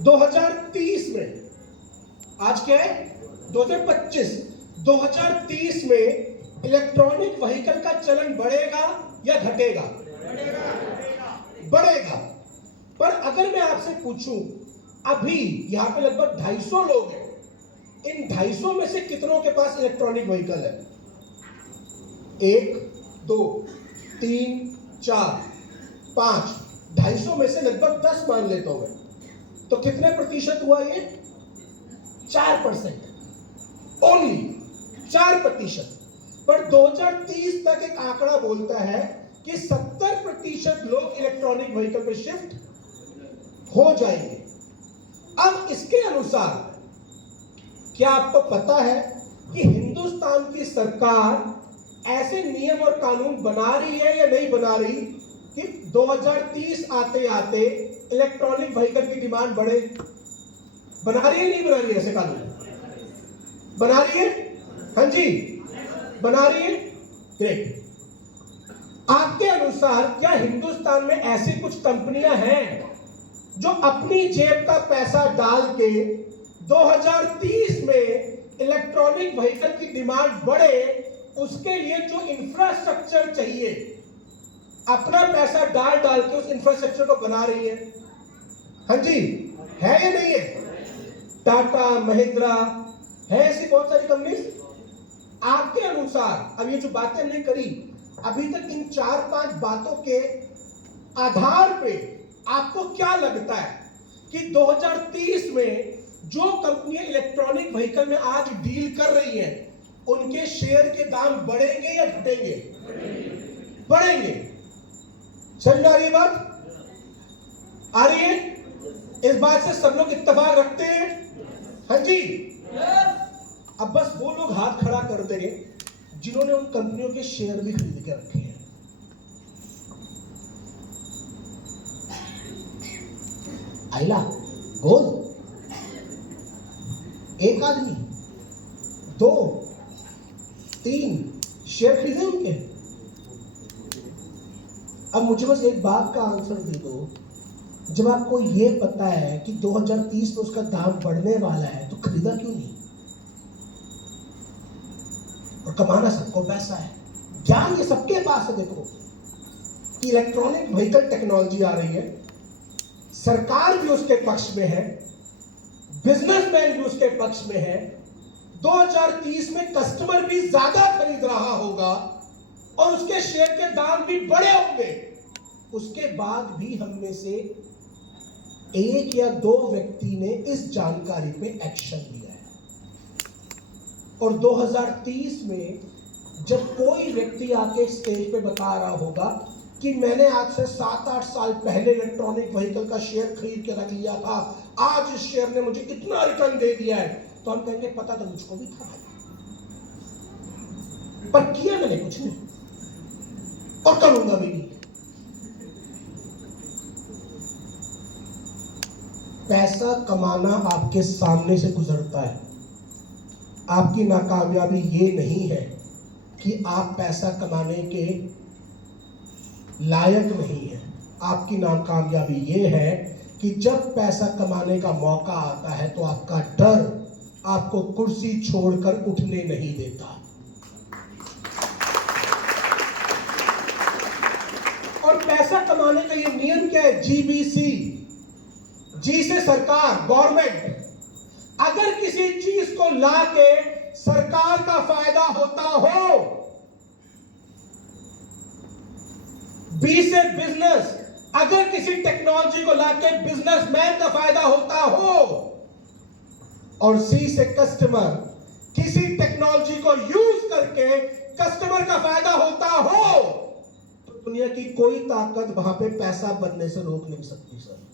2030 में, आज क्या है 2025, 2030 में इलेक्ट्रॉनिक व्हीकल का चलन बढ़ेगा या घटेगा? बढ़ेगा। पर अगर मैं आपसे पूछूं, अभी यहां पे लगभग 250 लोग हैं, इन 250 में से कितनों के पास इलेक्ट्रॉनिक व्हीकल है? 1 2 3 4 5, 250 में से लगभग 10 मान लेता हूं मैं, तो कितने प्रतिशत हुआ ये? 4%, ओनली 4%। पर 2030 तक एक आंकड़ा बोलता है कि 70% लोग इलेक्ट्रॉनिक व्हीकल पे शिफ्ट हो जाएंगे। अब इसके अनुसार क्या आपको पता है कि हिंदुस्तान की सरकार ऐसे नियम और कानून बना रही है या नहीं बना रही कि 2030 आते आते इलेक्ट्रॉनिक व्हीकल की डिमांड बढ़े? बना रही है नहीं बना रही है? ऐसे कानून बना रही है? हाँ जी, बना रही है। ग्रेट। आपके अनुसार क्या हिंदुस्तान में ऐसी कुछ कंपनियां हैं जो अपनी जेब का पैसा डाल के 2030 में इलेक्ट्रॉनिक व्हीकल की डिमांड बढ़े उसके लिए जो इंफ्रास्ट्रक्चर चाहिए, अपना पैसा डाल डाल के उस इंफ्रास्ट्रक्चर को बना रही है? हाँ जी, है या नहीं है? टाटा, महिंद्रा, है ऐसी बहुत सारी कंपनीज। आपके अनुसार अब ये जो बातें हमने करी अभी तक, इन 4-5 बातों के आधार पे आपको क्या लगता है कि 2030 में जो कंपनियां इलेक्ट्रॉनिक व्हीकल में आज डील कर रही हैं उनके शेयर के दाम बढ़ेंगे या घटेंगे? बढ़ेंगे। समझ आ रही है बात? आ रही है? इस बात से सब लोग इत्तेफाक रखते हैं? हाँ जी। अब बस वो लोग हाथ खड़ा कर देंगे जिन्होंने उन कंपनियों के शेयर भी खरीद के रखे हैं। आइला बोल, एक आदमी 2 3 शेयर खरीदे उनके। अब मुझे बस एक बात का आंसर दे दो, जब आपको यह पता है कि 2030 में उसका दाम बढ़ने वाला है तो खरीदा क्यों नहीं? और कमाना सबको पैसा है, ज्ञान ये सबके पास है। देखो कि इलेक्ट्रॉनिक व्हीकल टेक्नोलॉजी आ रही है, सरकार भी उसके पक्ष में है, बिजनेसमैन भी उसके पक्ष में है। 2030 में कस्टमर भी ज्यादा खरीद रहा होगा और उसके शेयर के दाम भी बड़े होंगे। उसके बाद भी हम में से 1 या 2 व्यक्ति ने इस जानकारी पे एक्शन लिया है। और 2030 में जब कोई व्यक्ति आके स्टेज पे बता रहा होगा कि मैंने आज से 7-8 साल पहले इलेक्ट्रॉनिक व्हीकल का शेयर खरीद के रख लिया था, आज इस शेयर ने मुझे इतना रिटर्न दे दिया है, तो हम कहेंगे पता तो मुझको भी था, पर किया मैंने कुछ नहीं और करूंगा भी नहीं। पैसा कमाना आपके सामने से गुजरता है। आपकी नाकामयाबी ये नहीं है कि आप पैसा कमाने के लायक नहीं है। आपकी नाकामयाबी ये है कि जब पैसा कमाने का मौका आता है तो आपका डर आपको कुर्सी छोड़कर उठने नहीं देता। और पैसा कमाने का ये नियम क्या है? जीबीसी, जी से सरकार, गवर्नमेंट। अगर किसी चीज को लाके सरकार का फायदा होता हो, बी से बिजनेस, अगर किसी टेक्नोलॉजी को लाके बिजनेसमैन का फायदा होता हो, और सी से कस्टमर, किसी टेक्नोलॉजी को यूज करके कस्टमर का फायदा होता हो, तो दुनिया की कोई ताकत वहां पे पैसा बनने से रोक नहीं सकती सर।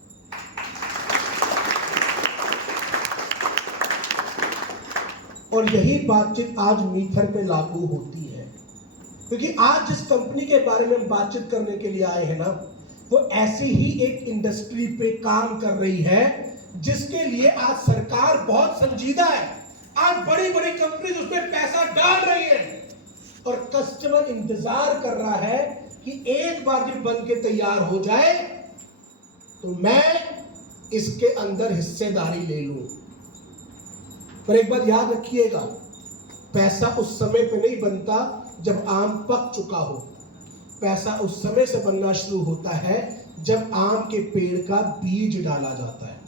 और यही बातचीत आज मीथर पे लागू होती है, क्योंकि आज जिस कंपनी के बारे में हम बातचीत करने के लिए आए हैं ना, वो ऐसी ही एक इंडस्ट्री पे काम कर रही है जिसके लिए आज सरकार बहुत संजीदा है। आज बड़ी बड़ी कंपनी उसमें पैसा डाल रही है और कस्टमर इंतजार कर रहा है कि एक बार जब बन के तैयार हो जाए तो मैं इसके अंदर हिस्सेदारी ले लूं। पर एक बात याद रखिएगा, पैसा उस समय पे नहीं बनता जब आम पक चुका हो। पैसा उस समय से बनना शुरू होता है जब आम के पेड़ का बीज डाला जाता है,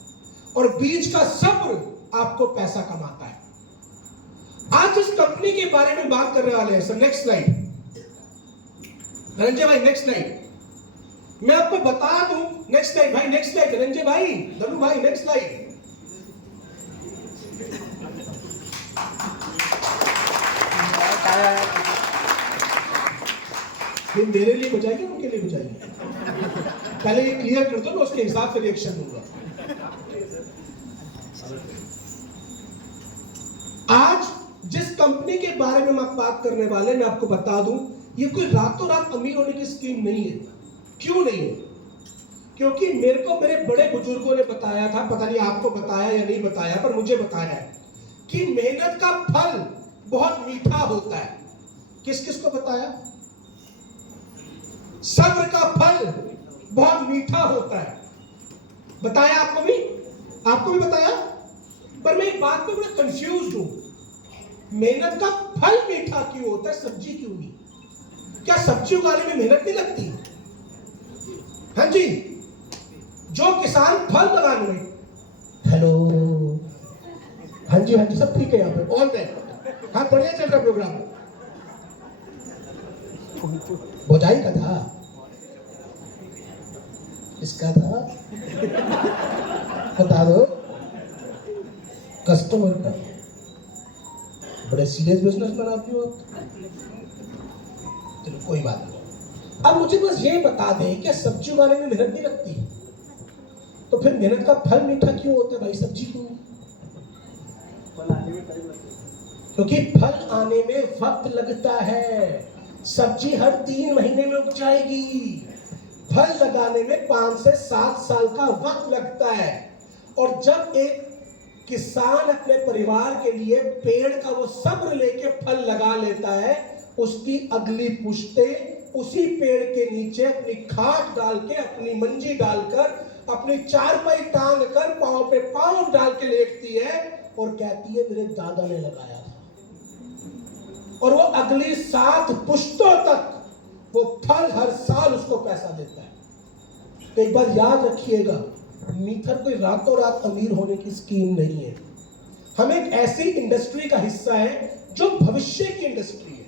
और बीज का सब्र आपको पैसा कमाता है। आज इस कंपनी के बारे में बात करने वाले हैं। सर नेक्स्ट स्लाइड रंजय भाई, नेक्स्ट स्लाइड। मैं आपको बता दूं, नेक्स्ट स्लाइड भाई, नेक्स्ट स्लाइड रंजय भाई, धनु भाई, नेक्स्ट स्लाइड। मेरे लिए बचाइए, उनके लिए बचाइए। पहले ये क्लियर कर दो, मैं उसके हिसाब से रिएक्शन दूंगा। आज जिस कंपनी के बारे में हम बात करने वाले, मैं आपको बता दूं, ये कोई रातों रात अमीर होने की स्कीम नहीं है। क्यों नहीं है? क्योंकि मेरे को मेरे बड़े बुजुर्गों ने बताया था, पता नहीं आपको बताया या नहीं बताया, पर मुझे बताया है कि मेहनत का फल बहुत मीठा होता है। किस किस को बताया? सब्र का फल बहुत मीठा होता है। बताया आपको भी बताया। पर मैं एक बात पे बड़ा कंफ्यूज हूं, मेहनत का फल मीठा क्यों होता है, सब्जी क्यों नहीं? क्या सब्जी उगाने में मेहनत नहीं लगती? हाँ जी, जो किसान फल लगाने में, हेलो, हाँ जी सब ठीक है यहाँ पे, ऑल राइट, हाँ बढ़िया चल रहा प्रोग्राम। बोझाई का था, इसका था, बता दो, कस्टमर का। बड़े सीरियस बिजनेसमैन आप हो। चलो कोई बात नहीं। अब मुझे बस ये बता दें कि सब्जी उगाने में मेहनत नहीं लगती, तो फिर मेहनत का फल मीठा क्यों होता है भाई? सब्जी क्यों? क्योंकि फल आने में वक्त लगता है। सब्जी हर 3 महीने में उग जाएगी, फल लगाने में 5 से 7 साल का वक्त लगता है। और जब एक किसान अपने परिवार के लिए पेड़ का वो सब्र लेके फल लगा लेता है, उसकी अगली पुश्तें उसी पेड़ के नीचे अपनी खाट डाल के, अपनी मंजी डालकर, अपनी चारपाई टांग कर, पांव पे पांव डाल के लेटती है और कहती है मेरे दादा ने लगाया था। और वो अगली 7 पुश्तों तक वो फल हर साल उसको पैसा देता है। तो एक बार याद रखिएगा, मीथर कोई रातों रात अमीर होने की स्कीम नहीं है। हम एक ऐसी इंडस्ट्री का हिस्सा है जो भविष्य की इंडस्ट्री है,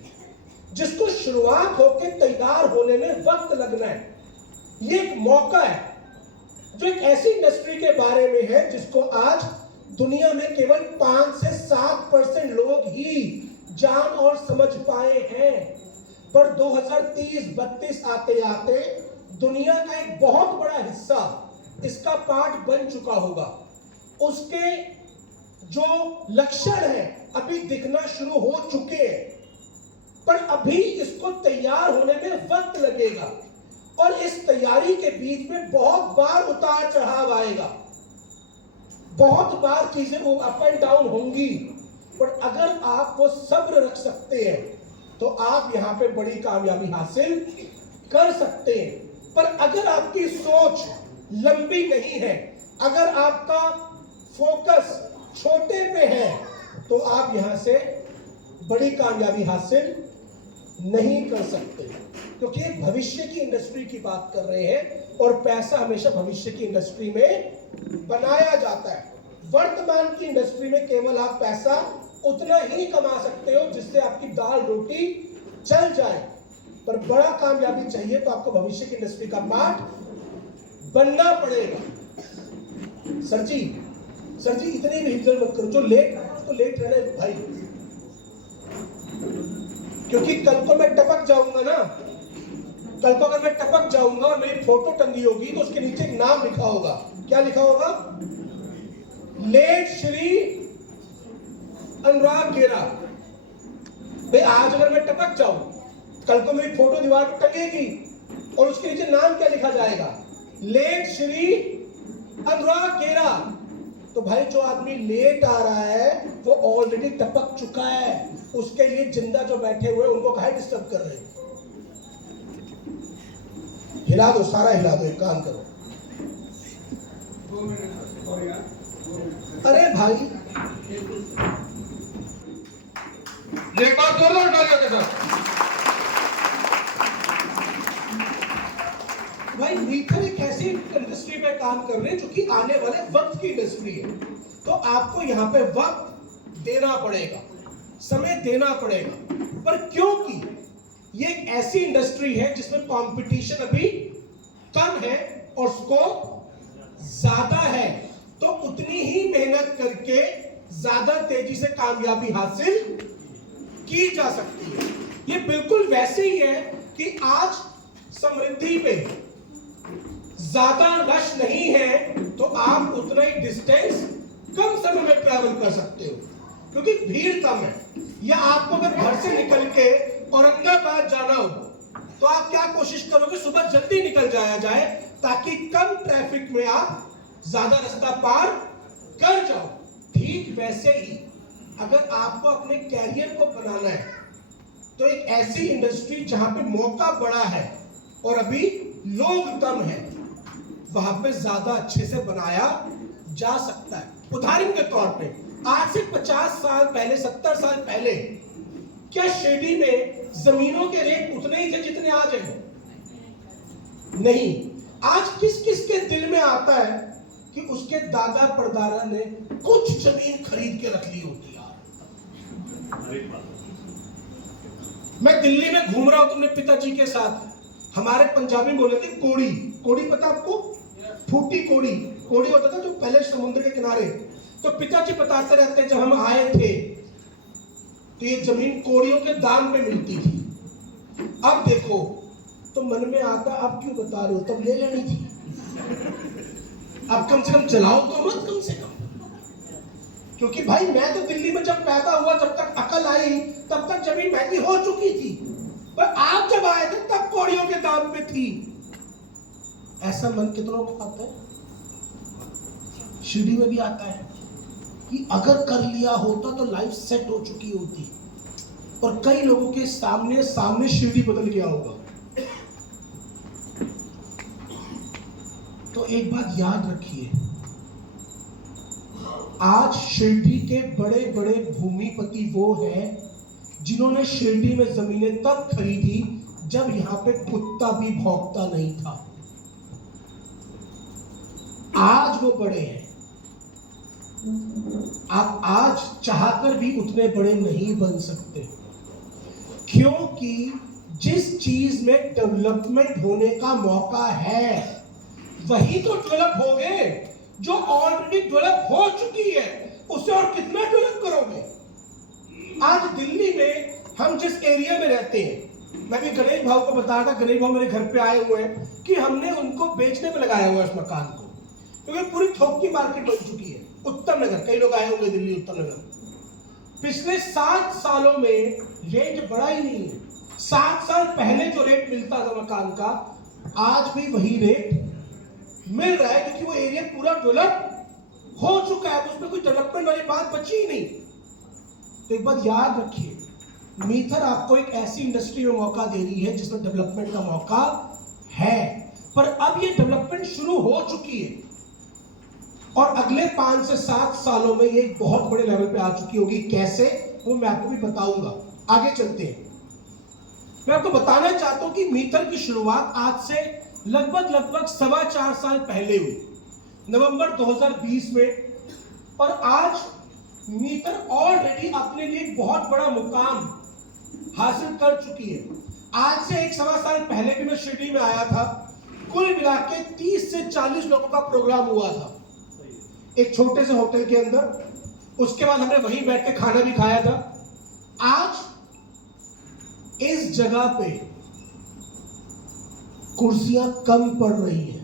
जिसको शुरुआत होकर तैयार होने में वक्त लगना है। ये एक मौका है जो एक ऐसी इंडस्ट्री के बारे में है जिसको आज दुनिया में केवल 5 से 7% लोग ही जान और समझ पाए हैं। पर 2030-32 आते आते दुनिया का एक बहुत बड़ा हिस्सा इसका पार्ट बन चुका होगा। उसके जो लक्षण हैं अभी दिखना शुरू हो चुके हैं, पर अभी इसको तैयार होने में वक्त लगेगा। और इस तैयारी के बीच में बहुत बार उतार चढ़ाव आएगा, बहुत बार चीजें वो अप एंड डाउन होंगी। पर अगर आप वो सब्र रख सकते हैं तो आप यहां पे बड़ी कामयाबी हासिल कर सकते हैं। पर अगर आपकी सोच लंबी नहीं है, अगर आपका फोकस छोटे पे है, तो आप यहां से बड़ी कामयाबी हासिल नहीं कर सकते। क्योंकि एक भविष्य की इंडस्ट्री की बात कर रहे हैं और पैसा हमेशा भविष्य की इंडस्ट्री में बनाया जाता है। वर्तमान की इंडस्ट्री में केवल आप पैसा उतना ही कमा सकते हो जिससे आपकी दाल रोटी चल जाए। पर बड़ा कामयाबी चाहिए तो आपको भविष्य की इंडस्ट्री का पार्ट बनना पड़ेगा। सर जी इतनी भी हिलचल मत करो, जो लेट है उसको लेट रहने दो भाई, क्योंकि कल को मैं टपक जाऊंगा ना। कल को अगर मैं टपक जाऊंगा और मेरी फोटो टंगी होगी तो उसके नीचे एक नाम लिखा होगा। क्या लिखा होगा? लेट श्री अनुराग गेरा। भाई आज अगर मैं टपक जाऊं, कल को मेरी फोटो दीवार पर टंगेगी और उसके नीचे नाम क्या लिखा जाएगा? लेट श्री अनुराग गेरा। तो भाई जो आदमी लेट आ रहा है वो ऑलरेडी टपक चुका है। उसके लिए जिंदा जो बैठे हुए उनको काहे डिस्टर्ब कर रहे हैं? हिला दो, सारा हिला दो, एक काम करो। अरे भाई एक बार जोरदार तालियों के साथ। भाई मीथर एक ऐसी इंडस्ट्री पे काम कर रहे हैं जो कि आने वाले वक्त की इंडस्ट्री है, तो आपको यहाँ पे वक्त देना पड़ेगा, समय देना पड़ेगा। पर क्योंकि ये एक ऐसी इंडस्ट्री है जिसमें कंपटीशन अभी कम है और स्कोप ज्यादा है, तो उतनी ही मेहनत करके ज्यादा तेजी से कामयाबी हासिल की जा सकती है। ये बिल्कुल वैसे ही है कि आज समृद्धि पे ज्यादा रश नहीं है तो आप उतना ही डिस्टेंस कम समय में ट्रैवल कर सकते हो क्योंकि भीड़ कम है। या आपको अगर घर से निकल के औरंगाबाद जाना हो तो आप क्या कोशिश करोगे, सुबह जल्दी निकल जाया जाए ताकि कम ट्रैफिक में आप ज्यादा रास्ता पार कर जाओ। ठीक वैसे ही अगर आपको अपने कैरियर को बनाना है तो एक ऐसी इंडस्ट्री जहां पे मौका बड़ा है और अभी लोग कम है, वहां पे ज्यादा अच्छे से बनाया जा सकता है। उदाहरण के तौर पे आज से 50 साल पहले, 70 साल पहले क्या शिरडी में जमीनों के रेट उतने ही थे जितने आज हैं? नहीं। आज किस किस के दिल में आता है कि उसके दादा परदादा ने कुछ जमीन खरीद के रख ली होती यार। मैं दिल्ली में घूम रहा हूं अपने पिताजी के साथ, हमारे पंजाबी बोले थे कोड़ी। कोड़ी पता आपको? फूटी कोड़ी, कोड़ी होता था जो पहले समुद्र के किनारे। तो पिताजी बताते रहते जब हम आए थे तो ये जमीन कोड़ियों के दाम पे मिलती थी। अब देखो तो मन में आता अब क्यों बता रहे हो, तब ले लेनी थी। अब कम से कम चलाओ तो मत, कम से कम। क्योंकि भाई मैं तो दिल्ली में जब पैदा हुआ, जब तक अकल आई तब तक जमीन महंगी हो चुकी थी, पर आप जब आए थे तब कोड़ियों के दाम पे थी। ऐसा मन कितनों को आता है? शिरडी में भी आता है कि अगर कर लिया होता तो लाइफ सेट हो चुकी होती, और कई लोगों के सामने शिरडी बदल गया होगा। तो एक बात याद रखिए, आज शिरडी के बड़े बड़े भूमिपति वो हैं जिन्होंने शिरडी में जमीनें तब खरीदी जब यहां पे कुत्ता भी भौंकता नहीं था। आज वो बड़े हैं। आप आज चाहकर भी उतने बड़े नहीं बन सकते, क्योंकि जिस चीज में डेवलपमेंट होने का मौका है वही तो डेवलप हो गए। जो ऑलरेडी डेवलप हो चुकी है उसे और कितना डेवलप करोगे? आज दिल्ली में हम जिस एरिया में रहते हैं, मैं भी गणेश भाव को बताया था, गणेश भाव मेरे घर पे आए हुए हैं कि हमने उनको बेचने पे लगाया हुआ है इस मकान को, क्योंकि पूरी थोक की मार्केट बन चुकी है। उत्तम नगर, कई लोग आए होंगे दिल्ली उत्तम नगर। पिछले 7 सालों में रेट बढ़ा ही नहीं है। 7 साल पहले जो रेट मिलता था मकान का, आज भी वही रेट मिल रहा है, क्योंकि वो एरिया पूरा डेवलप हो चुका है, उसमें कोई डेवलपमेंट वाली बात बची ही नहीं। तो एक बात याद रखिए, मीथर आपको एक ऐसी इंडस्ट्री में मौका दे रही है जिसमें डेवलपमेंट का मौका है, पर अब ये डेवलपमेंट शुरू हो चुकी है और अगले 5 से 7 सालों में ये बहुत बड़े लेवल पे आ चुकी होगी। कैसे, वो मैं आपको भी बताऊंगा। आगे चलते हैं। मैं आपको बताना चाहता हूं कि मीथर की शुरुआत आज से लगभग 4.25 साल पहले हुई, नवंबर 2020 में, और आज मीथर ऑलरेडी अपने लिए बहुत बड़ा मुकाम हासिल कर चुकी है। आज से 1.25 साल पहले भी मैं शिरडी में आया था, कुल मिला के 30 से 40 लोगों का प्रोग्राम हुआ था एक छोटे से होटल के अंदर। उसके बाद हमने वहीं बैठ के खाना भी खाया था। आज इस जगह पे कुर्सियां कम पड़ रही हैं।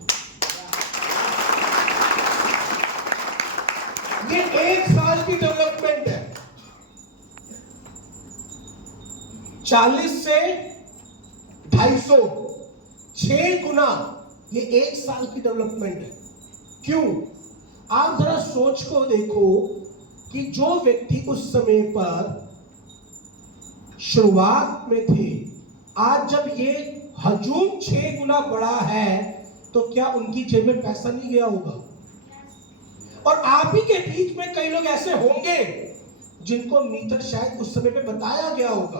ये 1 साल की डेवलपमेंट है। 40 से 250, 6 गुना ये 1 साल की डेवलपमेंट है। क्यों? आप जरा सोच को देखो कि जो व्यक्ति उस समय पर शुरुआत में थे, आज जब ये हजूम 6 गुना बड़ा है तो क्या उनकी जेब में पैसा नहीं गया होगा? आप ही के बीच में कई लोग ऐसे होंगे जिनको मीटर शायद उस समय पे बताया गया होगा,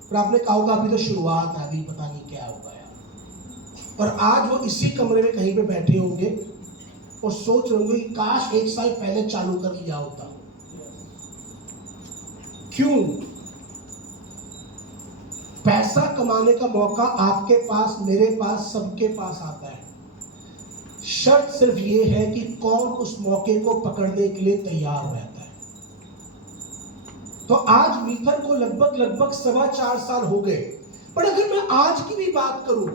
पर आपने कहा होगा अभी तो शुरुआत है, अभी पता नहीं क्या होगा यार। और आज वो इसी कमरे में कहीं पे बैठे होंगे और सोच रहे होंगे कि काश 1 साल पहले चालू कर लिया होता। क्यों? पैसा कमाने का मौका आपके पास, मेरे पास, सबके पास आता है। शर्त सिर्फ ये है कि कौन उस मौके को पकड़ने के लिए तैयार रहता है। तो आज मीटर को लगभग 4.25 साल हो गए, पर अगर मैं आज की भी बात करूं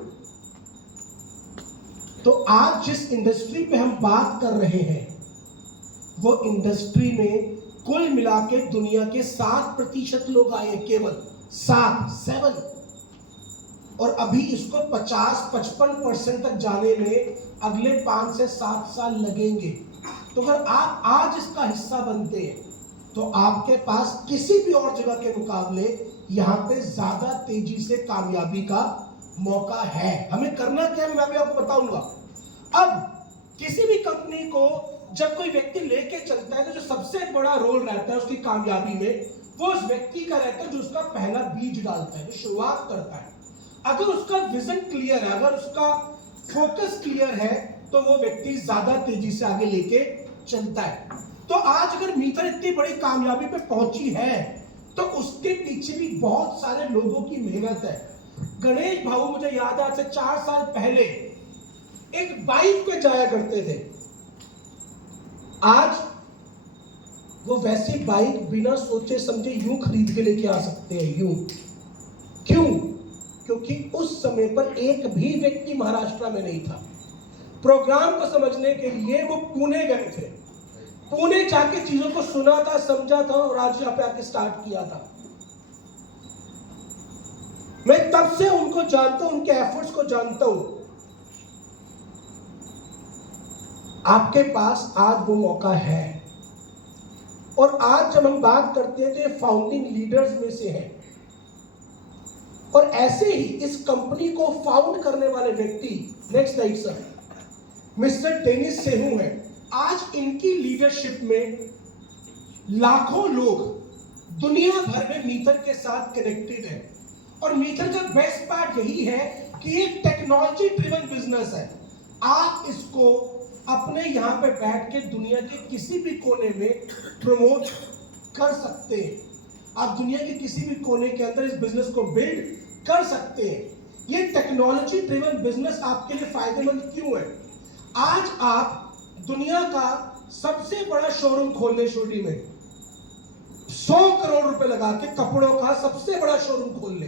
तो आज जिस इंडस्ट्री पे हम बात कर रहे हैं वो इंडस्ट्री में कुल मिला के दुनिया के 7% लोग आए, केवल 7 और अभी इसको 50-55% तक जाने में अगले 5 से 7 साल लगेंगे। तो अगर आप आज इसका हिस्सा बनते हैं तो आपके पास किसी भी और जगह के मुकाबले यहाँ पे ज्यादा तेजी से कामयाबी का मौका है। हमें करना क्या है मैं भी आपको बताऊंगा। अब किसी भी कंपनी को जब कोई व्यक्ति लेके चलता है तो जो सबसे बड़ा रोल रहता है उसकी कामयाबी में वो उस व्यक्ति का रहता है जो उसका पहला बीज डालता है, जो शुरुआत करता है। अगर उसका विजन क्लियर है, अगर उसका फोकस क्लियर है तो वो व्यक्ति ज्यादा तेजी से आगे लेके चलता है। तो आज अगर मीटर इतनी बड़ी कामयाबी पे पहुंची है तो उसके पीछे भी बहुत सारे लोगों की मेहनत है। गणेश भाऊ मुझे याद है आज से 4 साल पहले एक बाइक पे जाया करते थे। आज वो वैसी बाइक बिना सोचे समझे यूं खरीद के लेके आ सकते हैं, यूं। क्यों? क्योंकि उस समय पर एक भी व्यक्ति महाराष्ट्र में नहीं था। प्रोग्राम को समझने के लिए वो पुणे गए थे, पुणे जाके चीजों को सुना था, समझा था और आज यहाँ पे आके स्टार्ट किया था। मैं तब से उनको जानता हूं, उनके एफर्ट्स को जानता हूं। आपके पास आज वो मौका है और आज जब हम बात करते हैं तो ये फाउंडिंग लीडर्स में से हैं। और ऐसे ही इस कंपनी को फाउंड करने वाले व्यक्ति, next slide sir, mister Dennis सेहू हैं। आज इनकी लीडरशिप में लाखों लोग दुनिया भर में मीटर के साथ कनेक्टेड है। और मीटर का बेस्ट पार्ट यही है कि ये टेक्नोलॉजी ड्रिवन बिजनेस है। आप इसको अपने यहाँ पे बैठ के दुनिया के किसी भी कोने में प्रमोट कर सकते हैं। आप दुनिया के किसी भी कोने के अंदर इस बिजनेस को बिल्ड कर सकते हैं। ये टेक्नोलॉजी ड्रिवन बिजनेस आपके लिए फायदेमंद क्यों है? आज आप दुनिया का सबसे बड़ा शोरूम खोल ले, शिरडी में 100 करोड़ रुपए लगा के कपड़ों का सबसे बड़ा शोरूम खोल ले,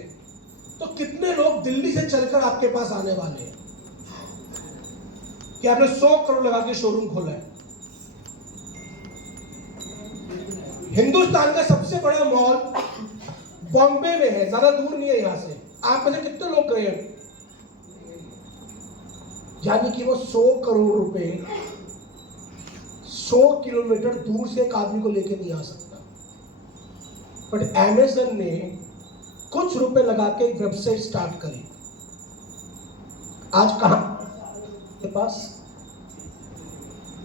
तो कितने लोग दिल्ली से चलकर आपके पास आने वाले हैं कि आपने 100 करोड़ लगा के शोरूम खोला है? हिंदुस्तान का सबसे बड़ा मॉल बॉम्बे में है, ज्यादा दूर नहीं है यहां से। आप में से कितने लोग गए हैं? यानी कि वो 100 करोड़ रुपए 100 किलोमीटर दूर से एक आदमी को लेके नहीं आ सकता। बट अमेज़न ने कुछ रुपए लगा के एक वेबसाइट स्टार्ट करी। आज कहां के पास?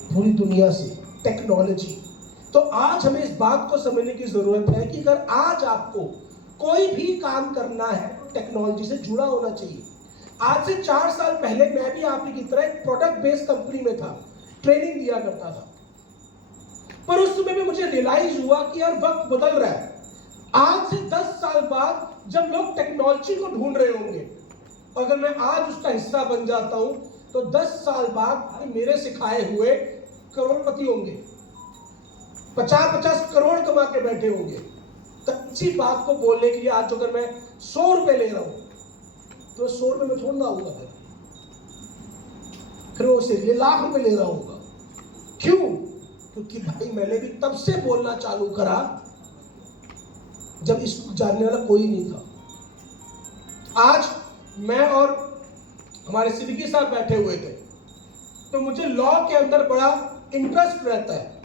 पूरी दुनिया से टेक्नोलॉजी। तो आज हमें इस बात को समझने की जरूरत है कि अगर आज आपको कोई भी काम करना है तो टेक्नोलॉजी से जुड़ा होना चाहिए। आज से 4 साल पहले मैं भी आप ही की तरह एक प्रोडक्ट बेस्ड कंपनी में था, ट्रेनिंग दिया करता था। पर उस समय में मुझे रियलाइज हुआ कि यार वक्त बदल रहा है। आज से 10 साल बाद जब लोग टेक्नोलॉजी को ढूंढ रहे होंगे, अगर मैं आज उसका हिस्सा बन जाता हूं तो 10 साल बाद मेरे सिखाए हुए करोड़पति होंगे, 50-50 करोड़ कमा के बैठे होंगे। तो इसी बात को बोलने के लिए आज अगर मैं 100 रुपए ले रहा हूं तो 100 रुपए में छोड़ना होगा, फिर वो उससे लाख रुपए ले रहा होगा। क्यों? क्योंकि भाई मैंने भी तब से बोलना चालू करा जब इसको जानने वाला कोई नहीं था। आज मैं और हमारे सिद्दीकी साहब बैठे हुए थे तो मुझे लॉ के अंदर बड़ा इंटरेस्ट रहता है,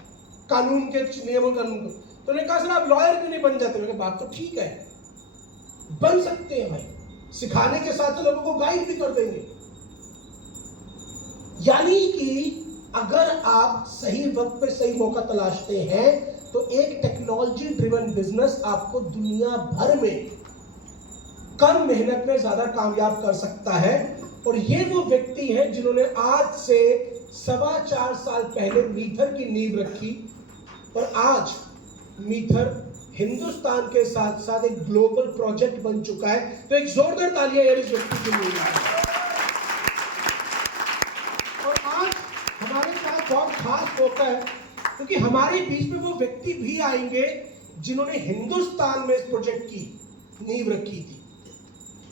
कानून के नियमों कानून को। तो उन्होंने कहा सर आप लॉयर क्यों नहीं बन जाते? मैंने कहा बात तो ठीक है, बन सकते हैं भाई, सिखाने के साथ तो लोगों को गाइड भी कर देंगे। यानी कि अगर आप सही वक्त पे सही मौका तलाशते हैं तो एक टेक्नोलॉजी ड्रिवन बिजनेस आपको दुनिया भर में कम मेहनत में ज्यादा कामयाब कर सकता है। और ये वो व्यक्ति हैं जिन्होंने आज से 4.25 साल पहले मीथर की नींव रखी और आज मीथर हिंदुस्तान के साथ साथ एक ग्लोबल प्रोजेक्ट बन चुका है। तो एक जोरदार तालियां यार इस व्यक्ति के लिए। और आज हमारे साथ बहुत खास मौका है क्योंकि हमारे बीच में वो व्यक्ति भी आएंगे जिन्होंने हिंदुस्तान में इस प्रोजेक्ट की नींव रखी थी।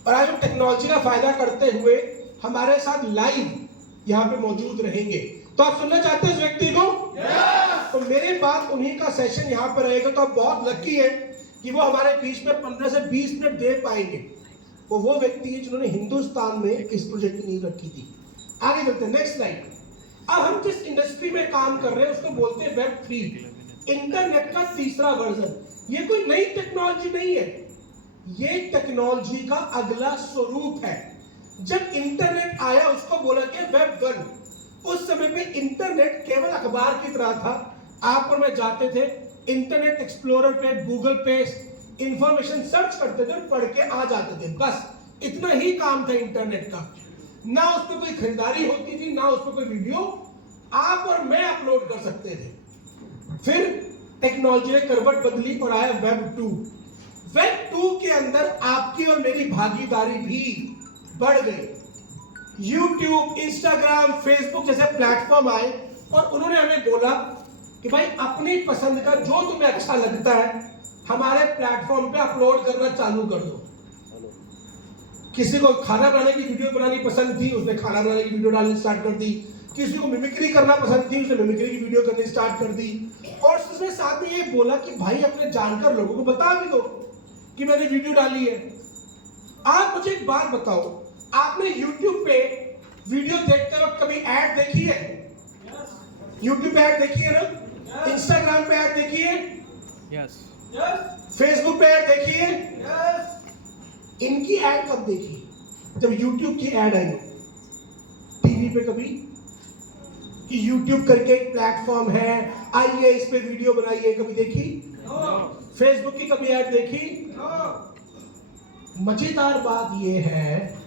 और आज हम टेक्नोलॉजी का फायदा करते हुए हमारे साथ लाइव यहाँ पे मौजूद रहेंगे। तो आप सुनना चाहते हैं इस व्यक्ति को? तो मेरे बाद उन्हीं का सेशन यहाँ पर रहेगा। तो आप बहुत लकी है कि वो हमारे बीच में 15 से 20 मिनट दे पाएंगे। वो व्यक्ति है जिन्होंने हिंदुस्तान में इस प्रोजेक्ट की नींव रखी थी। आगे चलते हैं, नेक्स्ट स्लाइड। अब हम जिस इंडस्ट्री में काम कर रहे हैं उसको बोलते हैं वेब 3, इंटरनेट का तीसरा वर्जन। ये कोई नई टेक्नोलॉजी नहीं है, ये टेक्नोलॉजी का अगला स्वरूप है। जब इंटरनेट आया उसको बोला गया वेब 1। उस समय पे इंटरनेट केवल अखबार की तरह था। आप और मैं जाते थे इंटरनेट एक्सप्लोरर पे, गूगल पे इंफॉर्मेशन सर्च करते थे और पढ़ के आ जाते थे, बस इतना ही काम था इंटरनेट का। ना उस पर कोई खरीदारी होती थी, ना उस पर कोई वीडियो आप और मैं अपलोड कर सकते थे। फिर टेक्नोलॉजी ने करवट बदली और आया वेब 2। वेब 2 के अंदर आपकी और मेरी भागीदारी भी बढ़ गई। YouTube, Instagram, Facebook जैसे प्लेटफॉर्म आए और उन्होंने हमें बोला कि भाई अपनी पसंद का जो तुम्हें अच्छा लगता है हमारे प्लेटफॉर्म पे अपलोड करना चालू कर दो। किसी को खाना बनाने की वीडियो बनानी पसंद थी, उसने खाना बनाने की वीडियो डालनी स्टार्ट कर दी। किसी को मिमिक्री करना पसंद थी, उसने मिमिक्री की वीडियो करनी स्टार्ट कर दी। और उसने साथ में ये बोला कि भाई अपने जानकार लोगों को बता भी दो कि मैंने वीडियो डाली है। आप मुझे एक बात बताओ, आपने YouTube पे वीडियो देखते वक्त कभी ऐड देखी है? YouTube पे ऐड देखी है ना? Instagram पे ऐड देखी है? Facebook पे ऐड देखी है? इनकी ऐड कब देखी? जब YouTube की ऐड आई। टीवी पे कभी कि YouTube करके एक प्लेटफॉर्म है, आइए इस पे वीडियो बनाइए, कभी देखी? Facebook की कभी ऐड देखी? मजेदार बात यह है,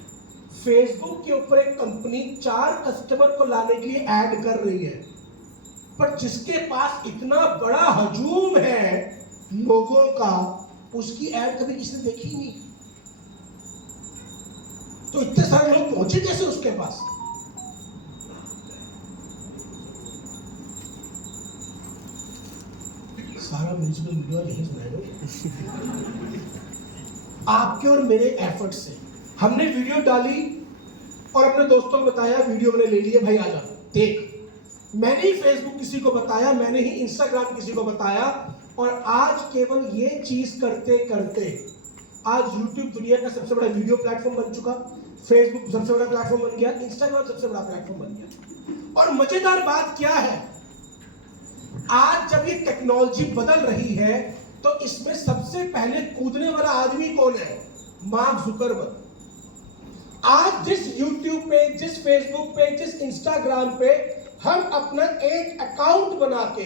फेसबुक के ऊपर एक कंपनी 4 कस्टमर को लाने के लिए ऐड कर रही है, पर जिसके पास इतना बड़ा हजूम है लोगों का, उसकी ऐड कभी किसी ने देखी नहीं। तो इतने सारे लोग पहुंचे कैसे उसके पास? सारा म्यूजिकल वीडियो यही सुनाएगा। आपके और मेरे एफर्ट से हमने वीडियो डाली और अपने दोस्तों को बताया, वीडियो मैंने ले लिया, भाई आ जा देख। मैंने ही फेसबुक किसी को बताया, मैंने ही इंस्टाग्राम किसी को बताया, और आज केवल ये चीज करते करते आज यूट्यूब दुनिया का सबसे बड़ा वीडियो प्लेटफॉर्म बन चुका, फेसबुक सबसे बड़ा प्लेटफॉर्म बन गया, इंस्टाग्राम सबसे बड़ा प्लेटफॉर्म बन गया। और मजेदार बात क्या है, आज जब ये टेक्नोलॉजी बदल रही है तो इसमें सबसे पहले कूदने वाला आदमी कौन है? Mark Zuckerberg. आज जिस YouTube पे, जिस Facebook पे, जिस Instagram पे हम अपना एक अकाउंट बना के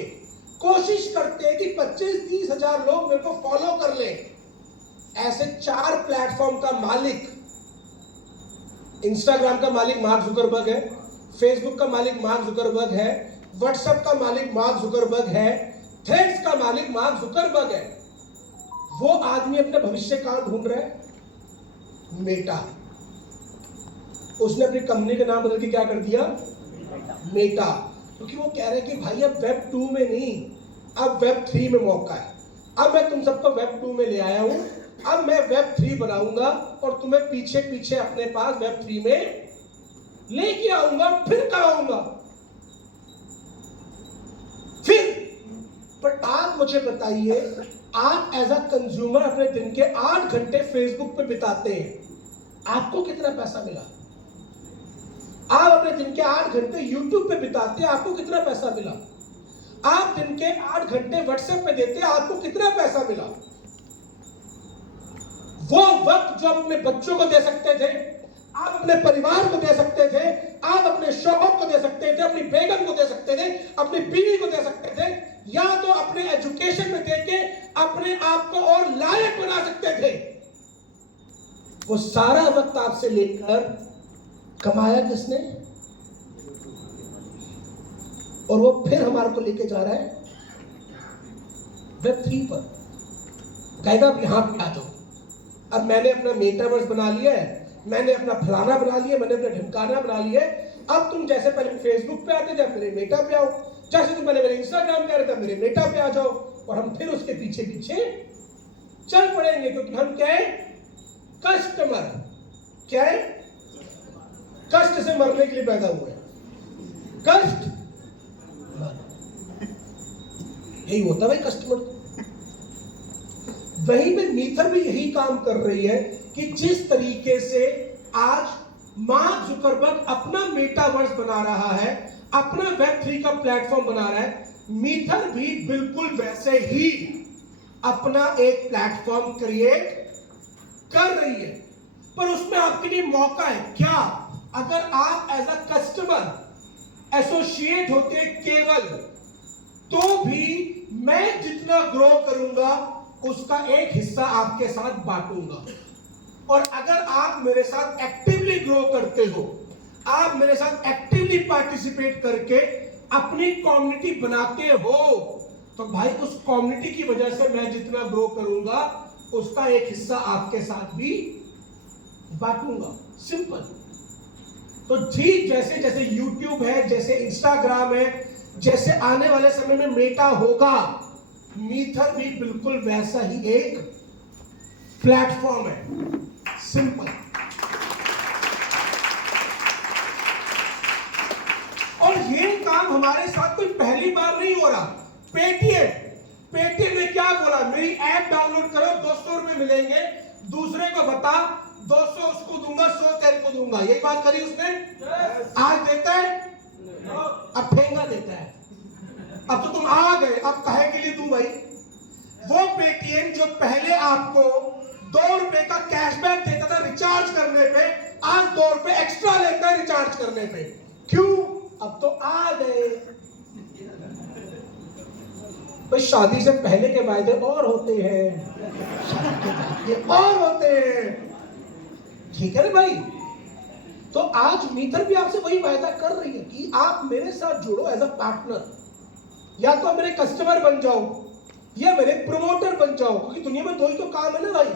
कोशिश करते हैं कि 25-30 हजार लोग मेरे को फॉलो कर लें, ऐसे 4 प्लेटफॉर्म का मालिक, Instagram का मालिक मार्क जुकरबर्ग है, Facebook का मालिक मार्क जुकरबर्ग है, WhatsApp का मालिक मार्क जुकरबर्ग है, थ्रेड्स का मालिक मार्क जुकरबर्ग है। वो आदमी अपने भविष्य कहां ढूंढ रहा है? मेटा। उसने अपनी कंपनी का नाम बदल के क्या कर दिया? मेटा। क्योंकि वो कह रहे हैं कि भाई अब वेब 2 में नहीं, अब वेब 3 में मौका है। अब मैं तुम सबको वेब 2 में ले आया हूं, अब मैं वेब 3 बनाऊंगा और तुम्हें पीछे पीछे अपने पास वेब 3 में लेके आऊंगा, फिर कराऊंगा। फिर पर आप मुझे बताइए, आप एज अ कंज्यूमर अपने दिन के 8 घंटे फेसबुक पे बिताते हैं, आपको कितना पैसा मिला? आप अपने दिन के 8 घंटे यूट्यूब पे बिताते हैं, आपको कितना पैसा मिला? आप दिन के 8 घंटे व्हाट्सएप पे देते हैं, आपको कितना पैसा मिला? वो वक्त जो अपने बच्चों को दे सकते थे, आप अपने परिवार को दे सकते थे, आप अपने शौहर को दे सकते थे, अपनी बेगम को दे सकते थे, अपनी बीवी को दे सकते थे, या तो अपने एजुकेशन में देके अपने आप को और लायक बना सकते थे। वो सारा वक्त आपसे लेकर कमाया किसने? और वो फिर हमारे को लेके जा रहा है Web3 पर। कहेगा अब यहां पे आ जाओ, अब मैंने अपना मेटावर्स बना लिया है, मैंने अपना फलाना बना लिया, मैंने अपना ढिमकाना बना लिया है, अब तुम जैसे पहले फेसबुक पे आते थे मेरे मेटा पे आओ, जैसे तुम पहले मेरे इंस्टाग्राम पे आ रहे थे मेरे मेटा पे आ जाओ। और हम फिर उसके पीछे पीछे चल पड़ेंगे, क्योंकि हम क्या है? कस्टमर। क्या है? कष्ट से मरने के लिए पैदा हुए हैं। कष्ट यही होता भाई कस्टमर। वहीं पे मीथर भी यही काम कर रही है कि जिस तरीके से आज मार्क जुकरबर्ग अपना मेटावर्स बना रहा है, अपना Web3 का प्लेटफॉर्म बना रहा है, मीथर भी बिल्कुल वैसे ही अपना एक प्लेटफॉर्म क्रिएट कर रही है। पर उसमें आपके लिए मौका है क्या? अगर आप एज अ कस्टमर एसोसिएट होते केवल, तो भी मैं जितना ग्रो करूंगा उसका एक हिस्सा आपके साथ बांटूंगा। और अगर आप मेरे साथ एक्टिवली ग्रो करते हो, आप मेरे साथ एक्टिवली पार्टिसिपेट करके अपनी कम्युनिटी बनाते हो, तो भाई उस कम्युनिटी की वजह से मैं जितना ग्रो करूंगा उसका एक हिस्सा आपके साथ भी बांटूंगा। सिंपल। तो ठीक जैसे जैसे YouTube है, जैसे इंस्टाग्राम है, जैसे आने वाले समय में मेटा होगा, मीथर भी बिल्कुल वैसा ही एक प्लेटफॉर्म है। सिंपल। और ये काम हमारे साथ कोई पहली बार नहीं हो रहा। पेटीएम ने क्या बोला? मेरी ऐप डाउनलोड करो, 200 रुपए मिलेंगे, दूसरे को बता 200 उसको दूंगा, 100 तेरे को दूंगा। यही बात करी उसने। आज देता है, अब ठेंगा देता है। अब तो तुम आ गए, अब काहे के लिए दूं भाई? वो पेटीएम जो पहले आपको 2 रुपए का कैशबैक देता था रिचार्ज करने पे, आज 2 रुपए एक्स्ट्रा लेता है रिचार्ज करने पे। क्यों? अब तो आ गए भाई। शादी से पहले के वायदे और होते हैं, शादी के बाद के और होते हैं। ठीक है ना भाई? तो आज मीथर भी आपसे वही वायदा कर रही है कि आप मेरे साथ जुड़ो एज अ पार्टनर, या तो मेरे कस्टमर बन जाओ या मेरे प्रमोटर बन जाओ। क्योंकि दुनिया में दो ही तो काम है ना भाई।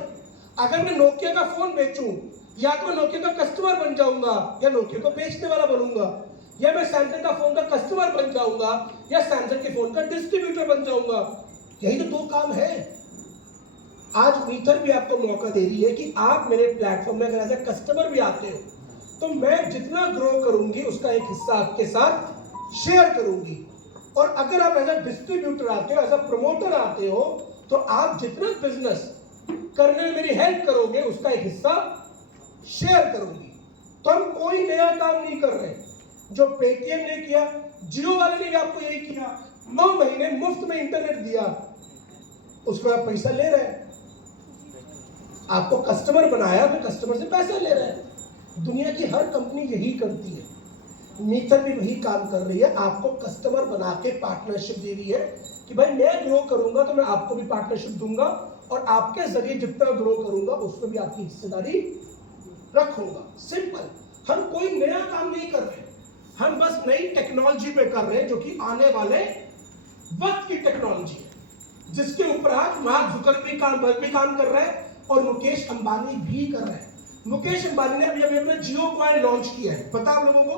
अगर मैं नोकिया का फोन बेचूं, या तो मैं नोकिया का कस्टमर बन जाऊंगा या नोकिया को बेचने वाला बनूंगा, या मैं सैमसंग का फोन का कस्टमर बन जाऊंगा या सैमसंग के फोन का डिस्ट्रीब्यूटर बन जाऊंगा। यही तो 2 काम है। आज मीथर भी आपको मौका दे रही है कि आप मेरे प्लेटफॉर्म में अगर एज अ कस्टमर भी आते हो, तो मैं जितना ग्रो करूंगी उसका एक हिस्सा आपके साथ शेयर करूंगी। और अगर आप एज अ डिस्ट्रीब्यूटर आते हो, एज अ प्रमोटर आते हो, तो आप जितना बिजनेस करने में मेरी हेल्प करोगे उसका एक हिस्सा शेयर करूंगी। तो हम कोई नया काम नहीं कर रहे। जो पेटीएम ने किया, जियो वाले ने भी आपको यही किया। 9 महीने मुफ्त में इंटरनेट दिया, उसको आप पैसा ले रहे हैं। आपको कस्टमर बनाया, फिर कस्टमर से पैसा ले रहे हैं। दुनिया की हर कंपनी यही करती है। मीथर भी वही काम कर रही है, आपको कस्टमर बना के पार्टनरशिप दे रही है कि भाई मैं ग्रो करूंगा तो मैं आपको भी पार्टनरशिप दूंगा, और आपके जरिए जितना ग्रो करूंगा उसमें भी आपकी हिस्सेदारी रखूंगा। सिंपल। हम कोई नया काम नहीं कर रहे, हम बस नई टेक्नोलॉजी पे कर रहे हैं, जो कि आने वाले वक्त की टेक्नोलॉजी है, जिसके ऊपर आज मार्क जुकरबर्ग भी काम कर रहा है और मुकेश अंबानी भी कर रहे हैं। मुकेश अंबानी ने अभी अपना जियो कॉइन लॉन्च किया है, पता आप लोगों को?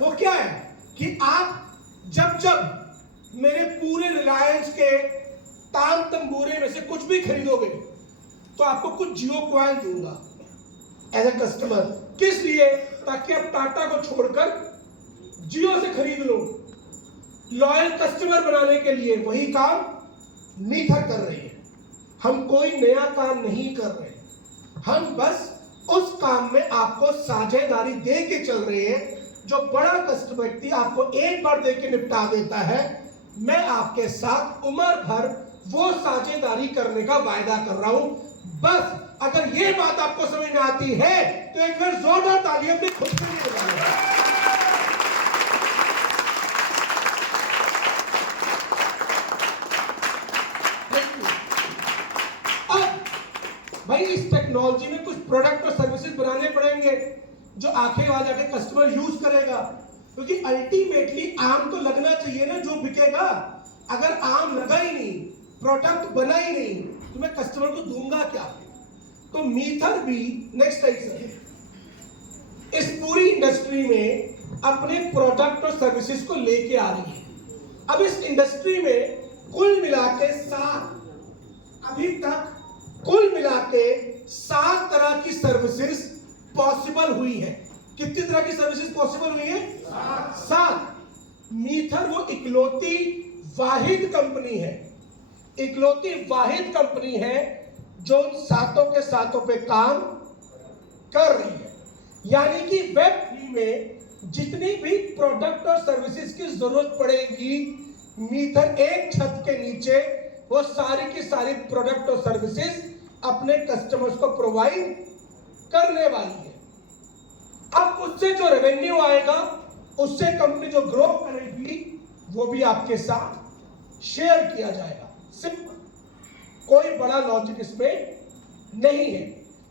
वो क्या है कि आप जब मेरे पूरे रिलायंस के ताम तंबूरे में से कुछ भी खरीदोगे, तो आपको कुछ जियो कॉइन दूंगा एज ए कस्टमर। किस लिए? ताकि आप टाटा को छोड़कर जियो से खरीद लो। लॉयल कस्टमर बनाने के लिए वही काम मीथर कर रही है। हम कोई नया काम नहीं कर रहे, हम बस उस काम में आपको साझेदारी दे के चल रहे हैं। जो बड़ा कस्टमर व्यक्ति आपको एक बार दे के निपटा देता है, मैं आपके साथ उम्र भर वो साझेदारी करने का वायदा कर रहा हूं। बस अगर ये बात आपको समझ में आती है तो एक बार जोरदार ताली अपने खुद के लिए बजाएं। भाई इस टेक्नोलॉजी में कुछ प्रोडक्ट और सर्विसेज बनाने पड़ेंगे जो आंखें वहां जाके कस्टमर यूज करेगा, क्योंकि अल्टीमेटली आम तो लगना चाहिए ना जो बिकेगा। अगर आम लगा ही नहीं, प्रोडक्ट बना ही नहीं, तो मैं कस्टमर को दूंगा क्या? तो मीथर भी नेक्स्ट टाइप से इस पूरी इंडस्ट्री में अपने प्रोडक्ट और सर्विसेज को लेके आ रही है। अब इस इंडस्ट्री में कुल मिलाके 7 अभी तक कुल मिलाके 7 तरह की सर्विसेज पॉसिबल हुई है। कितनी तरह की सर्विसेज पॉसिबल हुई है? 7। मीथर वो इकलौती वाहिद कंपनी है, इकलौती वाहिद कंपनी है जो उन 7 के 7 पे काम कर रही है। यानी कि वेब 3 में जितनी भी प्रोडक्ट और सर्विसेज की जरूरत पड़ेगी, मीथर एक छत के नीचे वो सारी की सारी प्रोडक्ट और सर्विसेज अपने कस्टमर्स को प्रोवाइड करने वाली है। अब उससे जो रेवेन्यू आएगा, उससे कंपनी जो ग्रो करेगी, वो भी आपके साथ शेयर किया जाएगा। सिंपल, कोई बड़ा लॉजिक इसमें नहीं है।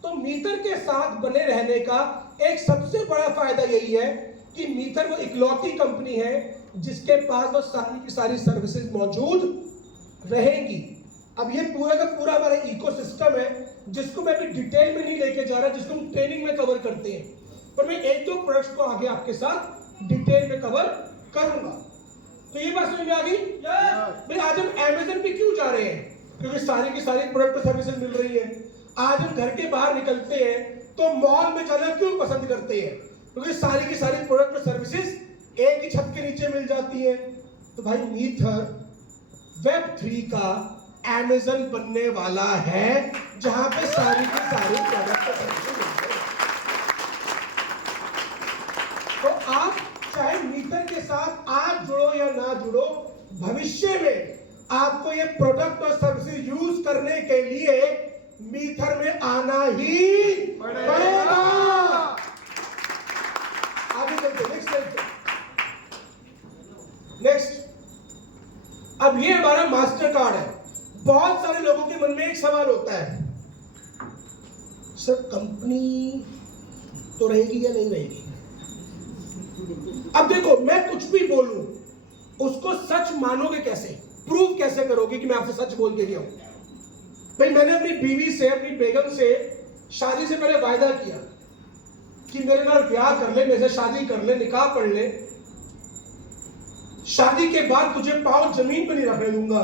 तो मीथर के साथ बने रहने का एक सबसे बड़ा फायदा यही है कि मीथर वो इकलौती कंपनी है जिसके पास वो सारी की सारी सर्विसेज मौजूद रहेंगी। अब ये पूरा का पूरा हमारा इकोसिस्टम है जिसको मैं अभी डिटेल में नहीं लेके जा रहा, जिसको हम ट्रेनिंग में कवर करते हैं, पर मैं 1-2 प्रोडक्ट्स को आगे आपके साथ डिटेल में कवर करूंगा। तो ये बात समझ में आ गई? भाई आज हम अमेज़न पे क्यों जा रहे हैं? क्योंकि सारी की सारी प्रोडक्ट और सर्विसेज मिल रही है। आज हम घर के बाहर निकलते हैं तो मॉल में जाना क्यों पसंद करते हैं? क्योंकि सारी की सारी प्रोडक्ट और सर्विसेज एक ही छत के नीचे मिल जाती है। तो भाई मीथर वेब 3 का अमेज़न बनने वाला है जहां पे सारी की सारी प्रोडक्ट और सर्विसेज मिलते हैं। तो आप चाहे मीथर के साथ आज जुड़ो या ना जुड़ो, भविष्य में आपको ये प्रोडक्ट और सर्विसेज यूज करने के लिए मीथर में आना ही पड़ेगा। आगे चलते नेक्स्ट। अब ये हमारा मास्टर कार्ड है। बहुत सारे लोगों के मन में एक सवाल होता है, सर कंपनी तो रहेगी या नहीं रहेगी? अब देखो, मैं कुछ भी बोलूं उसको सच मानोगे कैसे? प्रूव कैसे करोगे कि मैं आपसे सच बोल के गया हूं? भाई मैंने अपनी बीवी से, अपनी बेगम से शादी से पहले वायदा किया कि मेरे नाल ब्याह कर ले, मेरे से शादी कर ले, निकाह पढ़ ले, शादी के बाद तुझे पांव जमीन पर नहीं रखने दूंगा।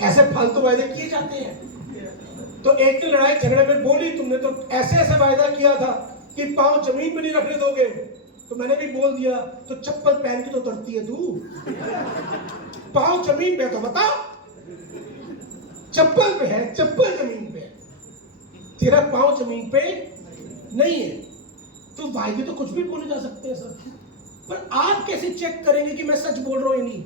ऐसे फालतू वायदे किए जाते हैं। तो एक दिन लड़ाई झगड़े में बोली, तुमने तो ऐसे ऐसे वायदा किया था कि पांव जमीन पर नहीं रखने दोगे, तो मैंने भी बोल दिया, तो चप्पल पहन के तो उतरती है तू, पांव जमीन पे तो बताओ। चप्पल पे है, चप्पल जमीन पे है, तेरा पांव जमीन पे नहीं है। तो वायदे तो कुछ भी बोले जा सकते हैं सर, पर आप कैसे चेक करेंगे कि मैं सच बोल रहा हूं या नहीं?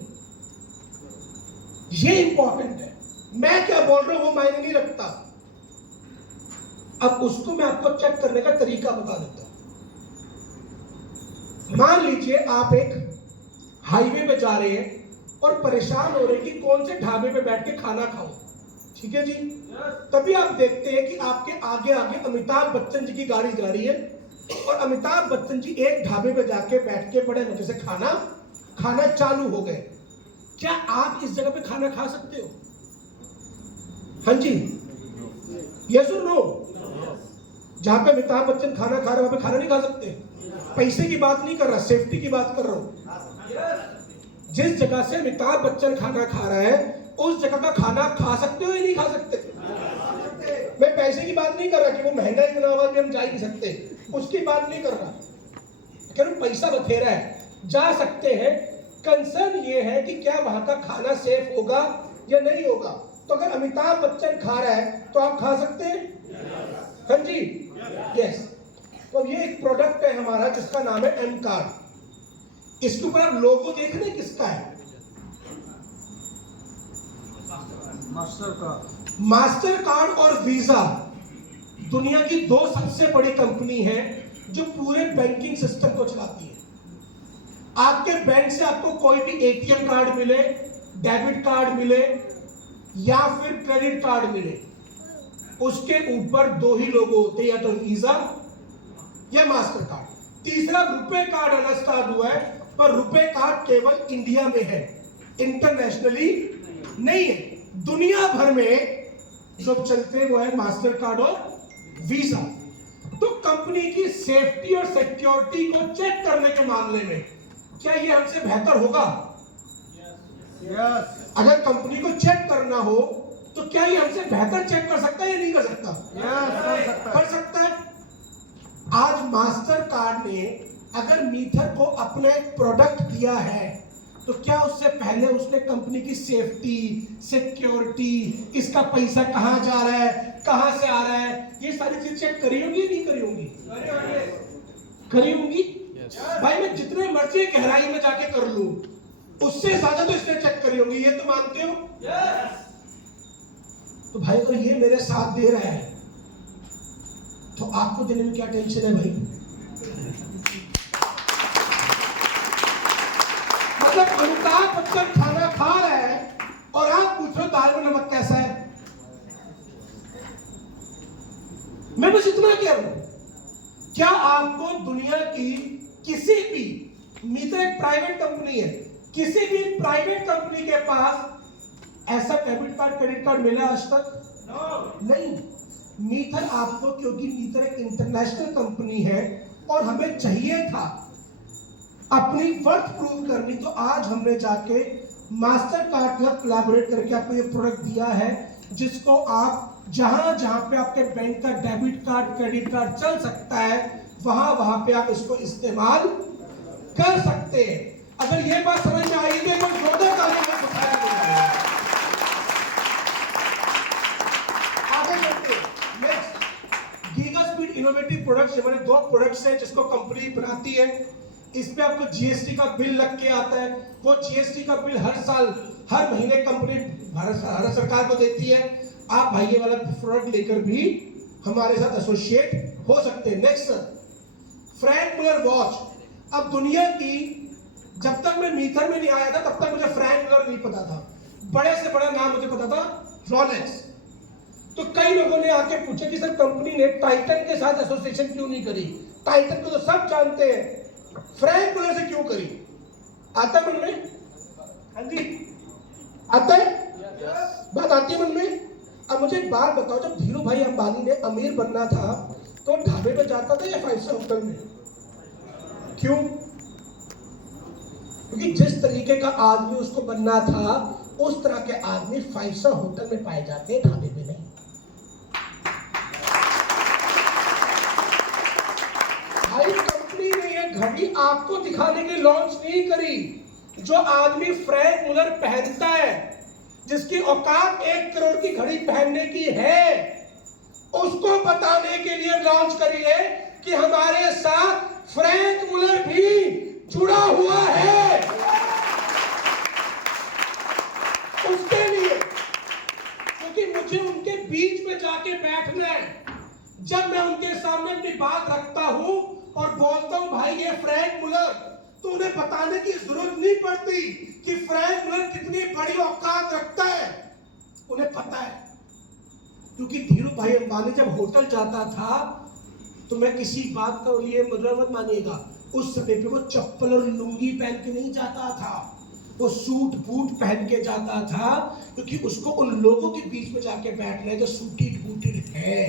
ये इंपॉर्टेंट है। मैं क्या बोल रहा हूं वो मायने नहीं रखता। अब उसको मैं आपको चेक करने का तरीका बता देता हूं। मान लीजिए आप एक हाईवे पे जा रहे हैं और परेशान हो रहे हैं कि कौन से ढाबे पे बैठ के खाना खाओ, ठीक है जी? तभी आप देखते हैं कि आपके आगे आगे अमिताभ बच्चन जी की गाड़ी जा रही है और अमिताभ बच्चन जी एक ढाबे पे जाके बैठ के बड़े मजे से खाना चालू हो गए। क्या आप इस जगह पे खाना खा सकते हो? हाँ जी, यस और नो? जहां पे अमिताभ बच्चन खाना खा रहे हैं वहां पे खाना नहीं खा सकते? पैसे की बात नहीं कर रहा, सेफ्टी की बात कर रहा हूं। जिस जगह से अमिताभ बच्चन खाना खा रहा है उस जगह का खाना खा सकते हो या नहीं खा सकते? मैं पैसे की बात नहीं कर रहा कि वो महंगा ही बना हुआ भी हम जा ही नहीं सकते, उसकी बात नहीं कर रहा। क्या पैसा बथेरा है, जा सकते हैं। कंसर्न ये है कि क्या वहां का खाना सेफ होगा या नहीं होगा। तो अगर अमिताभ बच्चन खा रहा है तो आप खा सकते हैं? हाँ जी, यस। तो ये एक प्रोडक्ट है हमारा जिसका नाम है एम कार्ड। इसके ऊपर आप लोगो देख रहे हैं, किसका है? मास्टर का। मास्टर कार्ड और वीजा दुनिया की दो सबसे बड़ी कंपनी है जो पूरे बैंकिंग सिस्टम को चलाती है। आपके बैंक से आपको कोई भी एटीएम कार्ड मिले, डेबिट कार्ड मिले या फिर क्रेडिट कार्ड मिले, उसके ऊपर दो ही लोगो होते हैं, या तो वीजा या मास्टर कार्ड। तीसरा रुपए कार्ड आना स्टार्ट हुआ है, पर रुपए कार्ड केवल इंडिया में है, इंटरनेशनली नहीं है। दुनिया भर में जो चलते हैं वो है मास्टर कार्ड और वीजा। तो कंपनी की सेफ्टी और सिक्योरिटी को चेक करने के मामले में क्या ये हमसे बेहतर होगा? यस। अगर कंपनी को चेक करना हो तो क्या ये हमसे बेहतर चेक कर सकता है या नहीं कर सकता? यस, कर सकता है। आज मास्टर कार्ड ने अगर मीथर को अपना एक प्रोडक्ट दिया है तो क्या उससे पहले उसने कंपनी की सेफ्टी, सिक्योरिटी, इसका पैसा कहां जा रहा है, कहां से आ रहा है, ये सारी चीज चेक करी होंगी नहीं करी होंगी? करी होंगी। भाई मैं जितने मर्जी गहराई में जाके कर लूं उससे ज्यादा तो इसने चेक करी होंगी, ये तो मानते हो? तो भाई अगर ये मेरे साथ दे रहा है तो आपको देने में क्या टेंशन है भाई? मतलब अमिताभ बच्चन खाना खा रहा है और आप पूछो दाल में नमक कैसा है। मैं बस इतना कह रहा हूं, क्या आपको दुनिया की किसी भी, मीथर एक प्राइवेट कंपनी है, किसी भी प्राइवेट कंपनी के पास ऐसा डेबिट कार्ड क्रेडिट कार्ड मिला आज तक? नहीं। मीथर आपको, क्योंकि मीथर एक इंटरनेशनल कंपनी है और हमें चाहिए था अपनी वर्थ प्रूव करनी, तो आज हमने जाके मास्टर कार्ड के साथ कोलैबोरेट करके आपको ये प्रोडक्ट दिया है जिसको आप जहां जहां पे आपके बैंक का डेबिट कार्ड क्रेडिट कार्ड चल सकता है वहां पे आप इसको इस्तेमाल कर सकते हैं। अगर ये बात समझ में आई तो कोई जोरदार ताली में बताया। आगे चलते next, giga speed innovative products. हमारे दो प्रोडक्ट्स हैं जिसको कंपनी बनाती है। इस पे आपको जीएसटी का बिल लग के आता है। वो जीएसटी का बिल हर साल, हर महीने कंपनी भारत सरकार को देती है। आप भाई ये वाला प्रोडक्ट लेकर भी हमारे साथ एसोसिएट हो सकते हैं। नेक्स्ट, फ्रैंक मुलर वॉच। अब दुनिया की, जब तक मैं मीथर में नहीं आया था तब तक मुझे फ्रैंक मुलर नहीं पता था। बड़े से बड़ा नाम मुझे पता था रोलेक्स। तो कई लोगों ने आके पूछा कि सर कंपनी ने टाइटन के साथ एसोसिएशन क्यों नहीं करी? टाइटन को तो सब जानते हैं, फ्रैंक मुलर से क्यों करी? आता है मन में? हाँ जी आता है? बात आती है मन में? अब मुझे एक बात बताओ, जब धीरू भाई अंबानी ने अमीर बनना था तो ढाबे पे जाता था या 5 स्टार होटल में? क्यों? क्योंकि जिस तरीके का आदमी उसको बनना था उस तरह के आदमी 5 स्टार होटल में पाए जाते हैं, ढाबे पे नहीं। भाई कंपनी ने ये घड़ी आपको दिखाने के लॉन्च नहीं करी। जो आदमी फ्रैंक मुलर पहनता है, जिसकी औकात 1 करोड़ की घड़ी पहनने की है, उसको बताने के लिए लॉन्च करी है कि हमारे साथ फ्रैंक मुलर भी जुड़ा हुआ है। उसके लिए, क्योंकि मुझे उनके बीच में जाके बैठना है। जब मैं उनके सामने अपनी बात रखता हूं और बोलता हूं भाई ये फ्रैंक मुलर, तो उन्हें बताने की जरूरत नहीं पड़ती कि फ्रैंक मुलर कितनी बड़ी औकात रखता है। उन्हें पता है, क्योंकि धीरू भाई अंबानी जब होटल जाता था तो मैं किसी बात का लिए मत मानिएगा, उस समय पे वो चप्पल और लुंगी पहन के नहीं जाता था, वो सूट बूट पहन के जाता था, क्योंकि उसको उन लोगों के बीच में जाके बैठना है जो सूटेड बूटेड है।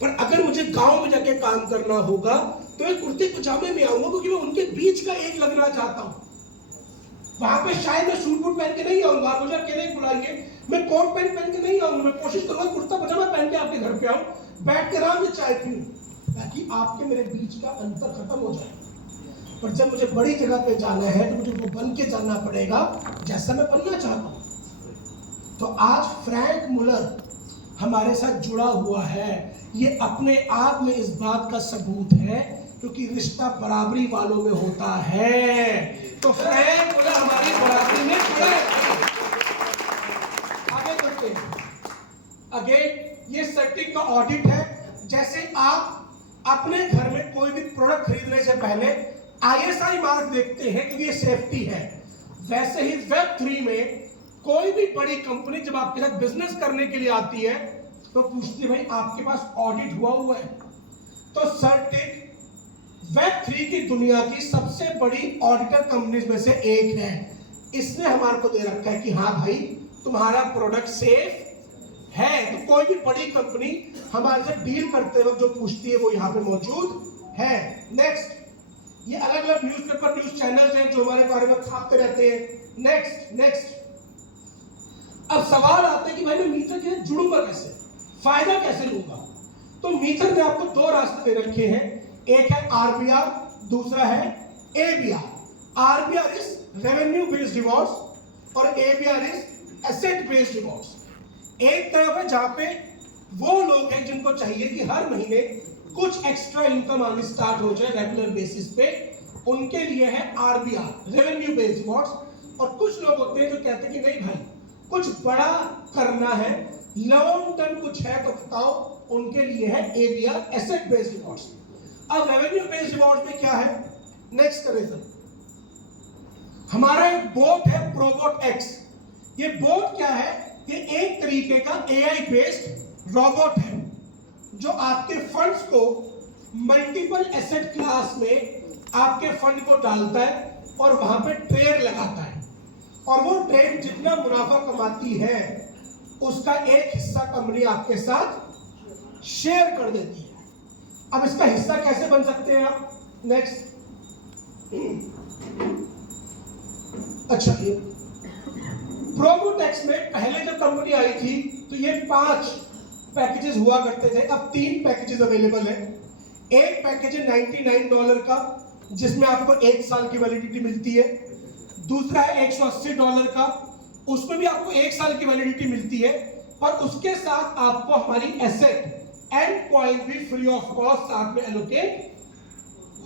पर अगर मुझे गांव में जाके काम करना होगा तो मैं कुर्ते पजामे में आऊंगा, क्योंकि मैं उनके बीच का एक लगना चाहता हूं। वहां पे शायद मैं सूट बूट पहन के नहीं आऊंगा, मुझे अकेले बुलाइए, मैं कोट पैंट पहन के नहीं आऊंगा। मैं कोशिश करूंगा कुर्ता पजामा पहन के आपके घर पे आऊं, बैठ के आराम से चाय पीऊं, ताकि आपके मेरे बीच का अंतर खत्म हो जाए। पर जब मुझे बड़ी जगह पे जाना है तो मुझे वो बन के जाना पड़ेगा जैसा मैं बनना चाहता हूं। तो आज फ्रैंक मुलर हमारे साथ जुड़ा हुआ है। ये अपने आप में इस बात का सबूत है, क्योंकि रिश्ता बराबरी वालों में होता है। तो फ्रैंक मुलर हमारी बराबरी में जुड़े। आगे बढ़ते हैं। ऑडिट है। जैसे आप अपने घर में कोई भी प्रोडक्ट खरीदने से पहले ISI मार्क देखते हैं कि ये सेफ्टी है, वैसे ही Web3 में कोई भी बड़ी कंपनी जब आपके साथ बिजनेस करने के लिए आती है तो पूछती है भाई आपके पास ऑडिट हुआ है। तो सर्टिक Web3 की दुनिया की सबसे बड़ी ऑडिटर कंपनीज में से एक है। इसने हमारे को दे रखा है कि हाँ भाई तुम्हारा प्रोडक्ट सेफ है। तो कोई भी बड़ी कंपनी हमारे साथ डील करते वक्त जो पूछती है वो यहाँ पे मौजूद है। नेक्स्ट, ये अलग अलग न्यूज़पेपर न्यूज चैनल्स हैं जो हमारे बारे में छापते रहते हैं। नेक्स्ट अब सवाल आता है कि भाई मैं मीटर के साथ जुड़ूंगा कैसे, फायदा कैसे लूंगा। तो मीटर में आपको दो रास्ते दे रखे हैं, एक है RBR, दूसरा है ABR। RBR is revenue based rewards और ABR is asset based rewards. एक तरफ है जहां पे वो लोग हैं जिनको चाहिए कि हर महीने कुछ एक्स्ट्रा इनकम आनी स्टार्ट हो जाए रेगुलर बेसिस पे, उनके लिए है RBR रेवेन्यू बेस्ड रिवॉर्ड्स। और कुछ लोग होते हैं जो कहते हैं कि नहीं भाई कुछ बड़ा करना है, लॉन्ग टर्म कुछ है तो बताओ, उनके लिए है ABR एसेट बेस्ड रिवॉर्ड्स। अब रेवेन्यू बेस्ड रिवॉर्ड में क्या है, नेक्स्ट करें सर। हमारा एक बोट है प्रोबोट X। ये बोट क्या है, ये एक तरीके का AI बेस्ड रोबोट है जो आपके फंड्स को मल्टीपल एसेट क्लास में आपके फंड को डालता है और वहां पे ट्रेड लगाता है, और वो ट्रेड जितना मुनाफा कमाती है उसका एक हिस्सा कंपनी आपके साथ शेयर कर देती है। अब इसका हिस्सा कैसे बन सकते हैं आप, नेक्स्ट। अच्छा, ये प्रोमोटेक्स में पहले जब कंपनी आई थी तो ये 5 पैकेजेस हुआ करते थे, अब 3 पैकेजेस अवेलेबल है। एक पैकेज है $99 का जिसमें आपको 1 साल की वैलिडिटी मिलती है। दूसरा है $180 का, उसमें भी आपको 1 साल की वैलिडिटी मिलती है, पर उसके साथ आपको हमारी एसेट एंड कॉइन भी फ्री ऑफ कॉस्ट साथ में एलोकेट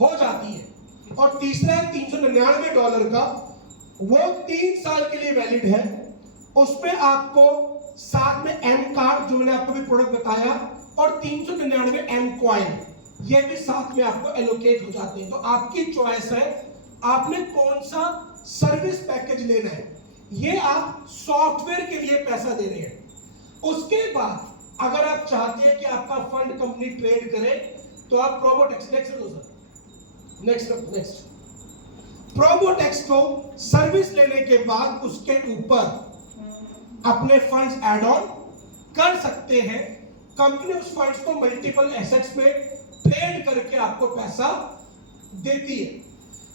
हो जाती है। और तीसरा है $399 का, वो 3 साल के लिए वैलिड है। उसमें आपको साथ में M कार्ड जो मैंने आपको भी प्रोडक्ट बताया और 399 M कॉइन ये भी साथ में आपको एलोकेट हो जाते हैं। तो आपकी चॉइस है आपने कौन सा सर्विस पैकेज लेना है। ये आप सॉफ्टवेयर के लिए पैसा दे रहे हैं। उसके बाद अगर आप चाहते हैं कि आपका फंड कंपनी ट्रेड करे तो आप प्रोमोटेक्स नेक्स्ट प्रोमोटेक्स को सर्विस लेने के बाद उसके ऊपर अपने फंड्स ऐड ऑन कर सकते हैं। कंपनी उस फंड्स को मल्टीपल एसेट्स में ट्रेड करके आपको पैसा देती है।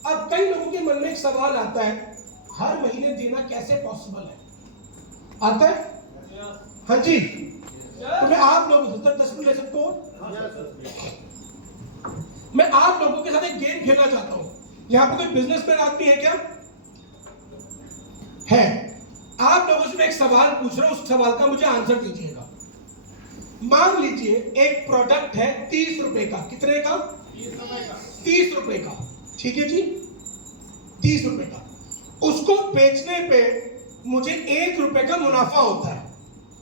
अब कई लोगों के मन में एक सवाल आता है, हर महीने देना कैसे पॉसिबल है? आता है? हाँ जी, तो मैं आप लोगों से 10 मिनट ले सकता हूँ। मैं आप लोगों के साथ एक गेम खेलना चाहता हूँ। यहाँ पे कोई बिजनेसमैन आदमी है क्या? है। आप लोगों से मैं एक सवाल पूछ रहा हूँ, उस सवाल का मुझे आंसर दीजिएगा। मान लीजिए एक प्रोडक्ट है 30 रुपए का। कितने का? 30 रुपए का। ठीक है जी, 30 रुपए का। उसको बेचने पे मुझे 1 रुपए का मुनाफा होता है।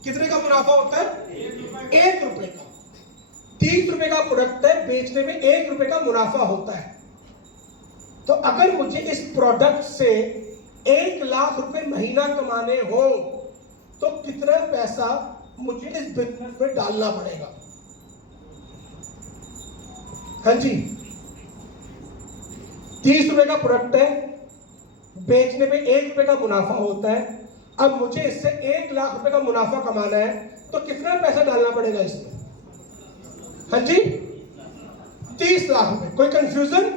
कितने का मुनाफा होता है? 1 रुपए का। 30 रुपए का प्रोडक्ट है, बेचने में 1 रुपए का मुनाफा होता है। तो अगर मुझे इस प्रोडक्ट से 1 लाख रुपए महीना कमाने हो तो कितना पैसा मुझे इस बिजनेस में डालना पड़ेगा? हाँ जी, 30 रुपए का प्रोडक्ट है, बेचने में 1 रुपए का मुनाफा होता है। अब मुझे इससे 1 लाख रुपए का मुनाफा कमाना है तो कितना पैसा डालना पड़ेगा इसमें? हाँ जी, 30 लाख रुपए। कोई कंफ्यूजन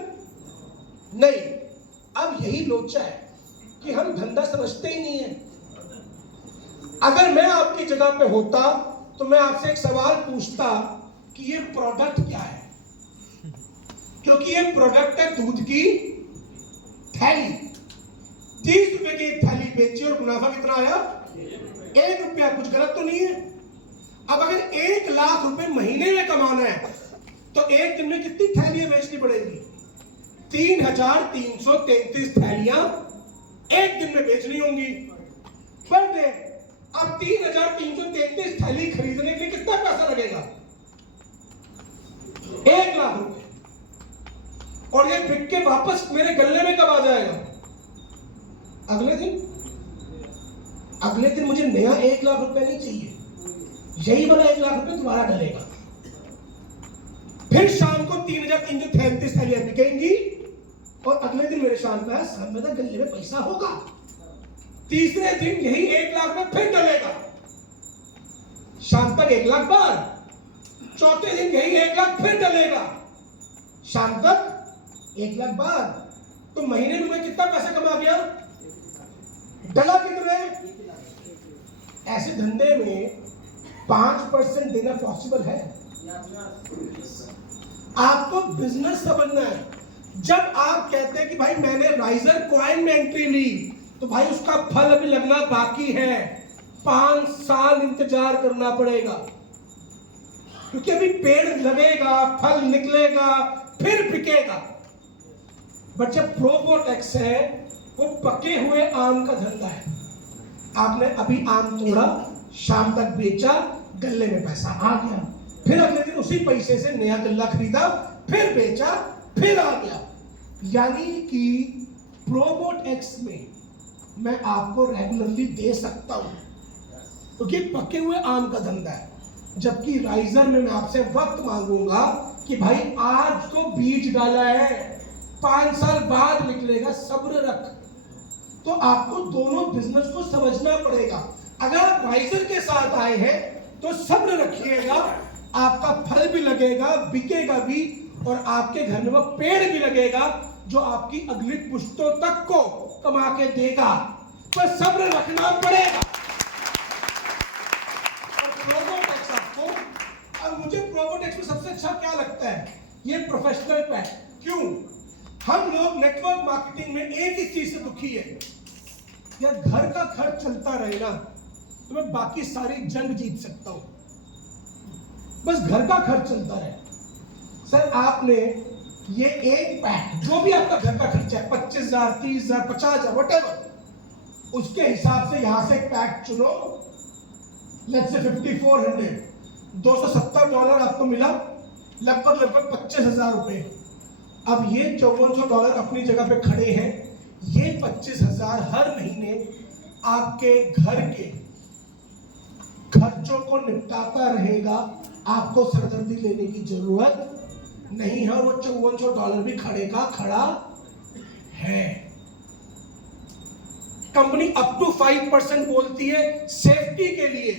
नहीं? अब यही लोचा है कि हम धंधा समझते ही नहीं है। अगर मैं आपकी जगह पे होता तो मैं आपसे एक सवाल पूछता कि ये प्रोडक्ट क्या है, क्योंकि ये प्रोडक्ट है दूध की थैली। 30 रुपए की थैली बेची और मुनाफा कितना आया? 1 रुपया। कुछ गलत तो नहीं है? अब अगर 1 लाख रुपए महीने में कमाना है तो एक दिन में कितनी थैलियां बेचनी पड़ेगी? 3333 थैलियां एक दिन में बेचनी होंगी पर डे। अब 3333 थैली खरीदने के लिए कितना पैसा लगेगा? 1 लाख रुपए। और ये बिक के वापस मेरे गले में कब आ जाएगा? अगले दिन। अगले दिन मुझे नया 1 लाख रुपए नहीं चाहिए, यही वाला 1 लाख रुपए दोबारा डलेगा। फिर शाम को 3,333 थैलियां बिकेंगी और अगले दिन मेरे शाम का मेरे गले में पैसा होगा। तीसरे दिन यही 1 लाख में फिर डलेगा, शाम तक 1 लाख बार। चौथे दिन यही 1 लाख फिर डलेगा, शाम तक 1 लाख बार। तो महीने में मैं कितना पैसा कमा गया? डला कितने? ऐसे धंधे में 5% देना पॉसिबल है? आपको बिजनेस समझना है। जब आप कहते हैं कि भाई मैंने राइजर कॉइन में एंट्री ली, तो भाई उसका फल अभी लगना बाकी है, 5 साल इंतजार करना पड़ेगा, क्योंकि अभी पेड़ लगेगा, फल निकलेगा, फिर बिकेगा। बट जब प्रोबोटेक्स है, वो पके हुए आम का धंधा है। आपने अभी आम तोड़ा, शाम तक बेचा, गल्ले में पैसा आ गया, फिर अगले दिन उसी पैसे से नया गल्ला खरीदा, फिर बेचा, फिर आ गया। यानी कि प्रोबोटेक्स में मैं आपको रेगुलरली दे सकता हूं, क्योंकि पके हुए आम का धंधा है। जबकि राइजर में मैं आपसे वक्त मांगूंगा कि भाई आज तो बीज डाला है, 5 साल बाद निकलेगा, सब्र रख। तो आपको दोनों बिजनेस को समझना पड़ेगा। अगर आप राइजर के साथ आए हैं तो सब्र रखिएगा, आपका फल भी लगेगा, बिकेगा भी, और आपके घर में वो पेड़ भी लगेगा जो आपकी अगली पुश्तों तक को कमा के देगा। तो सब्र रखना पड़ेगा। और प्रोबोटेक्स आपको, अब मुझे प्रोबोटेक्स में सबसे अच्छा क्या लगता है? ये प्रोफेशनल पैक। क्यों? हम लोग नेटवर्क मार्केटिंग में एक ही चीज से दुखी है, यार घर का खर्च चलता रहे ना तो मैं बाकी सारी जंग जीत सकता हूं, बस घर का खर्च चलता रहे। सर आपने ये एक पैक, जो भी आपका घर का खर्चा है, 25,000, 30,000, 50,000, व्हाटएवर, उसके हिसाब से यहां से एक पैक चुनो। लेट्स से 5400, $270 आपको मिला, लगभग 25,000 रुपए। अब ये $5400 अपनी जगह पे खड़े हैं। ये 25,000 हर महीने आपके घर के खर्चों को निपटाता रहेगा, आपको सरदर्दी लेने की जरूरत नहीं है। और वो $5400 भी खड़े का खड़ा है। कंपनी अप टू 5% बोलती है सेफ्टी के लिए,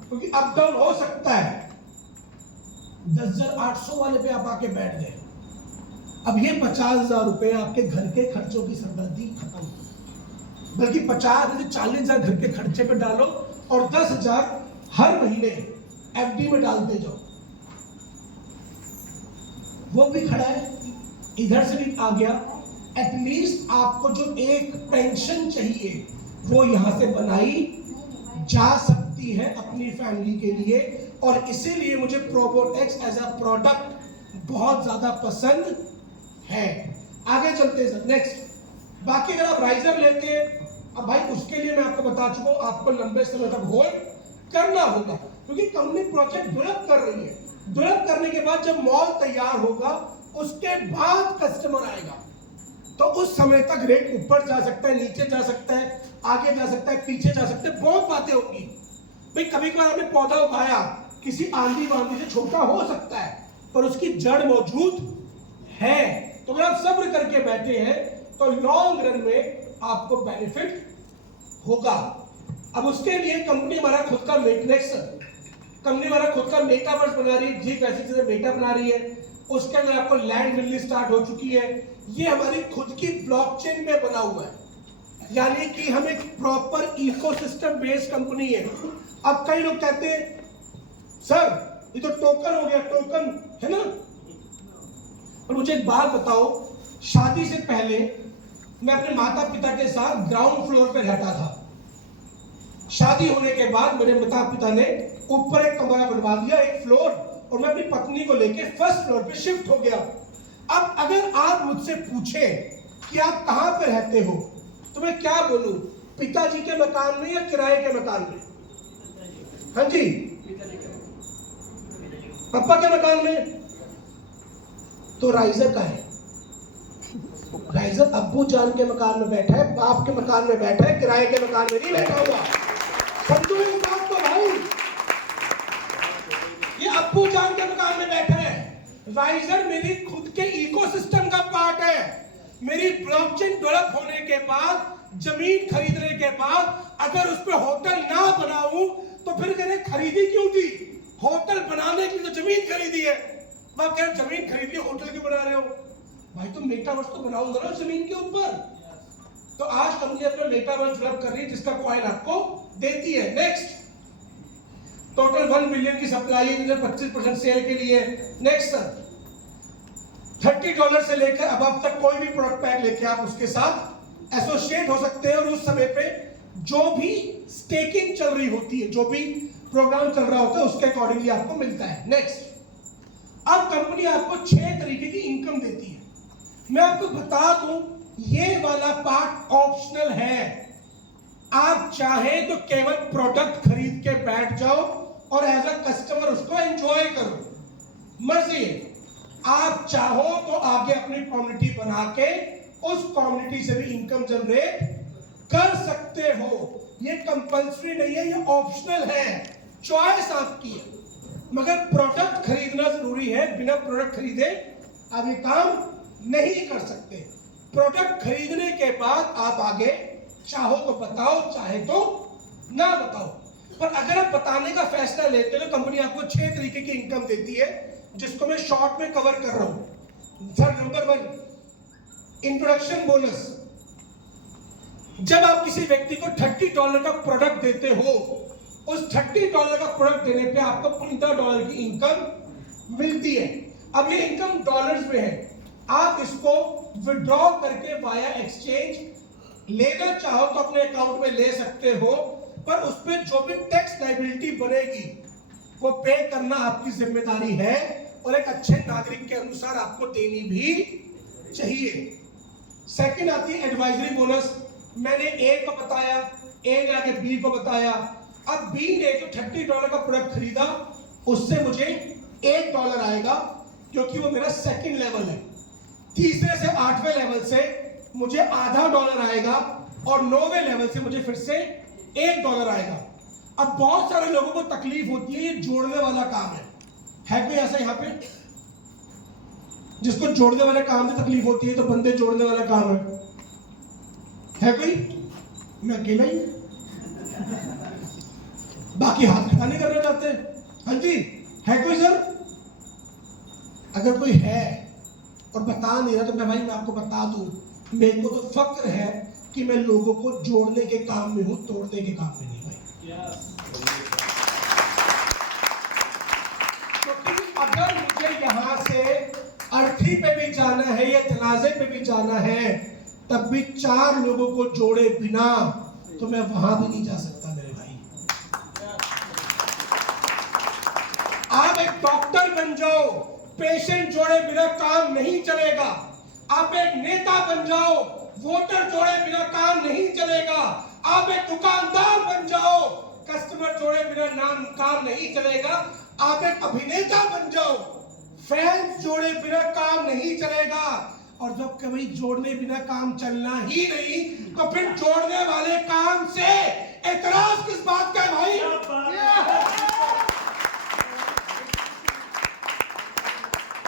क्योंकि अप डाउन हो सकता है। 10,800 वाले पे आप आके बैठ गए, अब ये 50,000 रुपए आपके घर के खर्चों की सरदर्दी खत्म। बल्कि 50 से 40,000 घर के खर्चे पे डालो और 10,000 हर महीने एफडी में डालते जाओ। वो भी खड़ा है, इधर से भी आ गया। एटलीस्ट आपको जो एक पेंशन चाहिए वो यहां से बनाई जा सकती है अपनी फैमिली के लिए। और इसीलिए मुझे प्रोबोटेक्स एज अ प्रोडक्ट बहुत ज्यादा पसंद है। आगे चलते हैं सर, नेक्स्ट। बाकी अगर आप राइजर लेते हैं, अब भाई उसके लिए मैं आपको बता चुका हूं, आपको लंबे समय तक होल्ड करना होगा, क्योंकि कंपनी प्रोजेक्ट डेवलप कर रही है। डेवलप करने के बाद जब मॉल तैयार होगा, उसके बाद कस्टमर आएगा, तो उस समय तक रेट ऊपर जा सकता है, नीचे जा सकता है, आगे जा सकता है, पीछे जा सकता है, बहुत बातें होगी। भाई कभी कभार आपने पौधा उगाया, किसी आंधी वांधी से छोटा हो सकता है, पर उसकी जड़ मौजूद है। तो अगर आप सब्र करके बैठे हैं तो लॉन्ग रन में आपको बेनिफिट होगा। अब उसके लिए कंपनी हमारा खुद का मेट्रिक्स, कंपनी हमारा खुद का मेटावर्स बना रही है, जी कैसी चीजें मेटा बना रही है। उसके अंदर आपको लैंड मिलनी स्टार्ट हो चुकी है। ये हमारी खुद की ब्लॉकचेन में बना हुआ है, यानी कि हम एक प्रॉपर इकोसिस्टम बेस्ड कंपनी है। अब कई लोग कहते हैं सर ये तो टोकन हो गया, टोकन है ना। और मुझे एक बात बताओ, शादी से पहले मैं अपने माता पिता के साथ ग्राउंड फ्लोर पे रहता था। शादी होने के बाद मेरे माता पिता ने ऊपर एक कमरा बनवा दिया, एक फ्लोर, और मैं अपनी पत्नी को लेके फर्स्ट फ्लोर पे शिफ्ट हो गया। अब अगर आप मुझसे पूछे कि आप कहां पे रहते हो, तो मैं क्या बोलूं, पिताजी के मकान में या किराए के मकान में? हाँ जी, पापा के मकान में। तो राइजर का है। राइजर अब्बू जान के मकान में बैठा है, बाप के मकान में बैठा है, किराए के मकान में नहीं बैठा हुआ। समझो इस बात को भाई, ये अब्बू जान के मकान में बैठा है। राइजर मेरी खुद के इकोसिस्टम का पार्ट है। मेरी ब्लॉकचेन डेवलप होने के बाद, जमीन खरीदने के बाद अगर उस पर होटल ना बनाऊं तो फिर मैंने खरीदी क्यों थी? होटल बनाने के लिए तो जमीन खरीदी है। मैं कह रहा जमीन खरीद ली, होटल क्यों बना रहे हो? भाई तुम मेटावर्स तो बनाऊंगा ना जमीन के ऊपर। तो आज कंपनी अपना मेटावर्स डेवलप कर रही है जिसका कॉइन आपको देती है। नेक्स्ट, टोटल 1 मिलियन की सप्लाई है, 25% सेल के लिए। नेक्स्ट सर, $30 से लेकर अब तक कोई भी प्रोडक्ट पैक लेके आप उसके साथ एसोसिएट हो सकते हैं, और उस समय पे जो भी स्टेकिंग चल रही होती है, जो भी प्रोग्राम चल रहा होता है, उसके अकॉर्डिंगली आपको मिलता है। नेक्स्ट, अब कंपनी आपको 6 तरीके की इनकम देती है। मैं आपको बता दूं, ये वाला पार्ट ऑप्शनल है। आप चाहें तो केवल प्रोडक्ट खरीद के बैठ जाओ और एज अ कस्टमर उसको एंजॉय करो, मर्जी है। आप चाहो तो आगे अपनी कम्युनिटी बना के उस कम्युनिटी से भी इनकम जनरेट कर सकते हो। ये कंपल्सरी नहीं है, ये ऑप्शनल है, चॉइस आपकी है। मगर प्रोडक्ट खरीदना जरूरी है। बिना प्रोडक्ट खरीदे आप ये काम नहीं कर सकते। प्रोडक्ट खरीदने के बाद आप आगे चाहो तो बताओ, चाहे तो ना बताओ। पर अगर आप बताने का फैसला लेते हो तो कंपनी आपको 6 तरीके की इनकम देती है, जिसको मैं शॉर्ट में कवर कर रहा हूं। Sir, number 1, introduction bonus. जब आप किसी व्यक्ति को $30 का प्रोडक्ट देते हो, उस $30 का प्रोडक्ट देने पे आपको $15 की इनकम मिलती है। अब ये इनकम डॉलर्स में है। आप इसको विड्रॉ करके वाया एक्सचेंज लेना चाहो तो अपने अकाउंट में ले सकते हो, पर उस पर जो भी टैक्स लायबिलिटी बनेगी वो पे करना आपकी जिम्मेदारी है, और एक अच्छे नागरिक के अनुसार आपको देनी भी चाहिए। सेकंड आती है एडवाइजरी बोनस। मैंने ए को बताया, ए ने आगे बी को बताया। अब बी ने जो $30 का प्रोडक्ट खरीदा, उससे मुझे $1 आएगा, क्योंकि वो मेरा सेकंड लेवल है। तीसरे से 8वें लेवल से मुझे आधा $1 आएगा, और 9वें लेवल से मुझे फिर से $1 आएगा। अब बहुत सारे लोगों को तकलीफ होती है, ये जोड़ने वाला काम है कोई ऐसा यहाँ पे जिसको जोड़ने वाले काम में तकलीफ होती है? तो बंदे जोड़ने वाला काम है कोई? मैं अकेला ही, बाकी हाथ खड़ा नहीं करना चाहते। हाँ जी, है कोई सर? अगर कोई है और बता नहीं रहा तो मैं आपको बता दूं, मेरे को तो फक्र है कि मैं लोगों को जोड़ने के काम में हूं, तोड़ने के काम में नहीं भाई। क्योंकि अगर मुझे यहां से अर्थी पे भी जाना है या जनाजे पे भी जाना है, तब भी 4 लोगों को जोड़े बिना तो मैं वहां भी नहीं जा सकता मेरे भाई। आप एक डॉक्टर बन जाओ, पेशेंट जोड़े बिना काम नहीं चलेगा। आप एक नेता बन जाओ, वोटर जोड़े बिना काम नहीं चलेगा। आप एक दुकानदार बन जाओ, कस्टमर जोड़े बिना काम नहीं चलेगा। आप एक अभिनेता बन जाओ, फैंस जोड़े बिना काम नहीं चलेगा। और जब कभी जोड़ने बिना काम चलना ही नहीं, तो फिर जोड़ने वाले काम से एतराज किस बात का है भाई?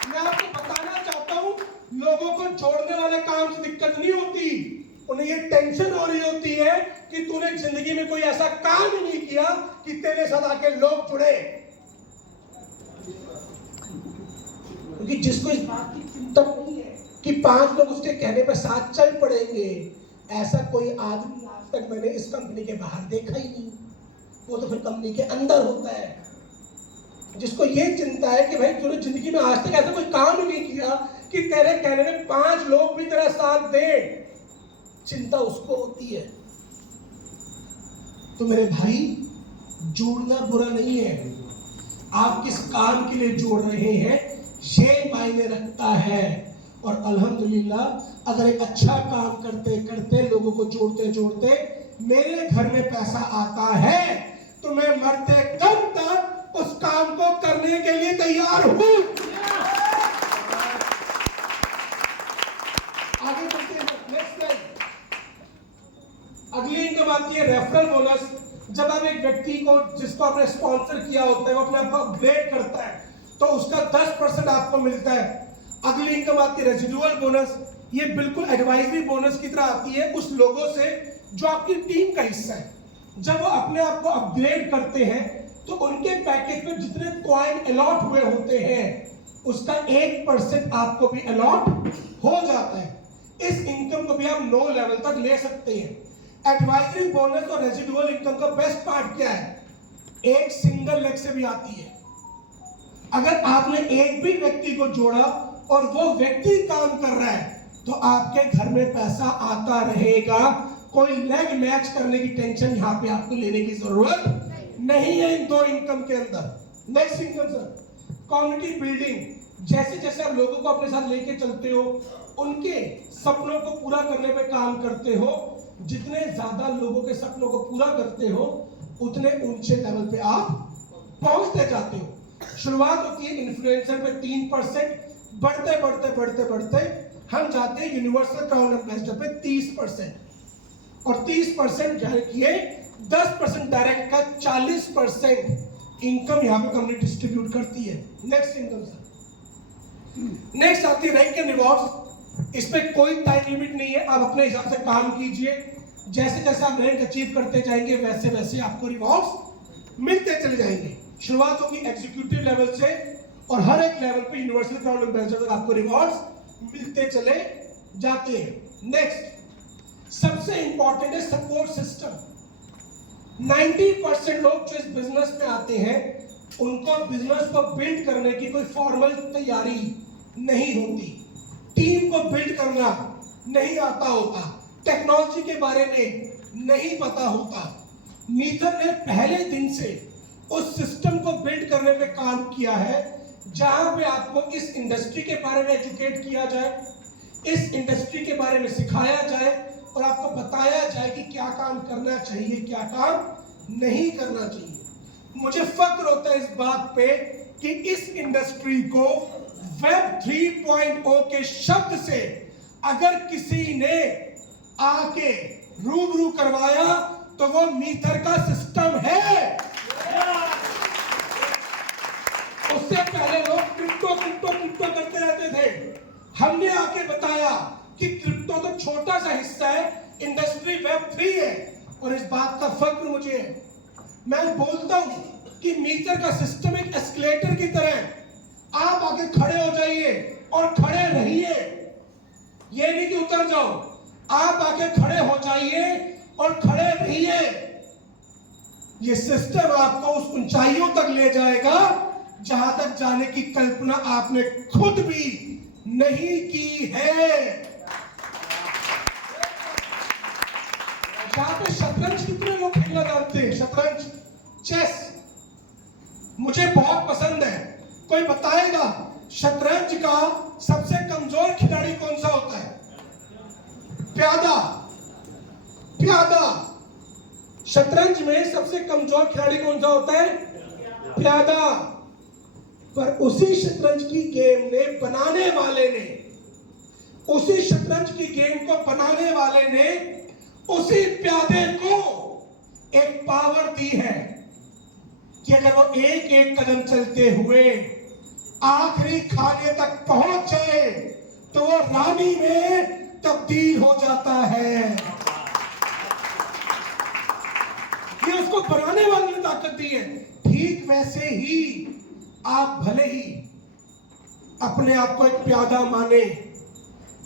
मैं आपको बताना चाहता हूं, लोगों को जोड़ने वाले काम से दिक्कत नहीं होती, उन्हें ये टेंशन हो रही होती है कि तूने जिंदगी में कोई ऐसा काम ही नहीं किया कि तेरे साथ आके लोग जुड़े। क्योंकि जिसको इस बात की चिंता नहीं है कि 5 लोग उसके कहने पर साथ चल पड़ेंगे, ऐसा कोई आदमी आज तक मैंने इस कंपनी के बाहर देखा ही नहीं। वो तो फिर कंपनी के अंदर होता है। जिसको ये चिंता है कि भाई तूने जिंदगी में आज तक ऐसा कोई काम ही नहीं किया कि तेरे कहने में 5 लोग भी तेरा साथ दें, चिंता उसको होती है। तो मेरे भाई, जोड़ना बुरा नहीं है। आप किस काम के लिए जोड़ रहे हैं ये मायने रखता है। और अल्हम्दुलिल्लाह अगर एक अच्छा काम करते करते लोगों को जोड़ते जोड़ते मेरे घर में पैसा आता है, तो मैं मरते दम तक उस काम को करने के लिए तैयार हूं। आती है रेफरल बोनस। जब आप एक व्यक्ति को जिसको आपने स्पॉन्सर किया होता है वो अपने आप को अपग्रेड करता है तो उसका 10% आपको मिलता है। अगली इनकम आती है रेजिडुअल बोनस। ये बिल्कुल एडवाइजरी बोनस की तरह आती है उस लोगों से जो आपकी टीम का हिस्सा है। जब वो अपने आप को अपग्रेड करते हैं तो उनके पैकेज में जितने कॉइन अलॉट हुए होते हैं उसका 1% आपको भी अलॉट हो जाता है। इस इनकम को भी आप 9 लेवल तक ले सकते हैं। एडवाइजरी बोनस और रेजिडुअल इनकम का बेस्ट पार्ट क्या है? एक सिंगल लेग से भी आती है। अगर आपने एक भी व्यक्ति को जोड़ा और वो व्यक्ति काम कर रहा है तो आपके घर में पैसा आता रहेगा। कोई लेग मैच करने की टेंशन यहाँ पे आपको लेने की जरूरत नहीं है इन 2 इनकम के अंदर। Next income sir, community building. जैसे जैसे आप लोगों को अपने साथ लेके चलते हो, उनके सपनों को पूरा करने पे काम करते हो, जितने ज्यादा लोगों के सपनों को पूरा करते हो उतने ऊंचे लेवल पे आप पहुंचते जाते हो। शुरुआत होती है इन्फ्लुएंसर पे 3%, बढ़ते बढ़ते बढ़ते बढ़ते हम जाते हैं यूनिवर्सल क्राउन एम्बेसडर पे 30%, और 30% किए 10% डायरेक्ट का 40% इनकम यहाँ पे कंपनी डिस्ट्रीब्यूट करती है। नेक्स्ट इनकम सर, नेक्स्ट आती है रैंक एंड रिवॉर्ड्स। इस पे कोई टाइम लिमिट नहीं है, आप अपने हिसाब से काम कीजिए। जैसे जैसे आप रैंक अचीव करते जाएंगे वैसे वैसे आपको रिवॉर्ड्स मिलते चले जाएंगे। शुरुआत होगी एग्जीक्यूटिव लेवल से और हर एक लेवल पे यूनिवर्सल क्राउन एम्बेसडर तक आपको रिवॉर्ड्स मिलते चले जाते हैं। नेक्स्ट सबसे इंपॉर्टेंट है सपोर्ट सिस्टम। 90% लोग जो इस बिजनेस में आते हैं उनको बिजनेस को बिल्ड करने की कोई फॉर्मल तैयारी नहीं होती, टीम को बिल्ड करना नहीं आता होता, टेक्नोलॉजी के बारे में नहीं पता होता। मीथर ने पहले दिन से उस सिस्टम को बिल्ड करने पे काम किया है जहां पे आपको इस इंडस्ट्री के बारे में एजुकेट किया जाए, इस इंडस्ट्री के बारे में सिखाया जाए और आपको बताया जाए कि क्या काम करना चाहिए, क्या काम नहीं करना चाहिए। मुझे फक्र होता है इस बात पे कि इस इंडस्ट्री को वेब 3.0 के शब्द से अगर किसी ने आके रूबरू करवाया तो वो मीथर का सिस्टम है। उससे पहले लोग क्रिप्टो क्रिप्टो क्रिप्टो करते रहते थे। हमने आके बताया कि क्रिप्टो तो छोटा सा हिस्सा है, इंडस्ट्री वेब 3 है। और इस बात का फक्र मुझे है। मैं बोलता हूं कि मीटर का सिस्टम एक एस्केलेटर की तरह है। आप आके खड़े हो जाइए और खड़े रहिए, ये नहीं कि उतर जाओ। आप आके खड़े हो जाइए और खड़े रहिए। ये सिस्टम आपको उस ऊंचाइयों तक ले जाएगा जहां तक जाने की कल्पना आपने खुद भी नहीं की है। यहाँ पे शतरंज कितने लोग खेलना जानते हैं? शतरंज, चेस मुझे बहुत पसंद है। कोई बताएगा शतरंज का सबसे कमजोर खिलाड़ी कौन सा होता है? प्यादा। प्यादा। शतरंज में सबसे कमजोर खिलाड़ी कौन सा होता है? प्यादा। पर उसी शतरंज की गेम ने बनाने वाले ने, उसी शतरंज की गेम को बनाने वाले ने उसी प्यादे को एक पावर दी है कि अगर वो एक एक कदम चलते हुए आखिरी खाने तक पहुंच जाए तो वो रानी में तब्दील हो जाता है। ये उसको बनाने वाले ने ताकत दी है। ठीक वैसे ही आप भले ही अपने आप को एक प्यादा माने,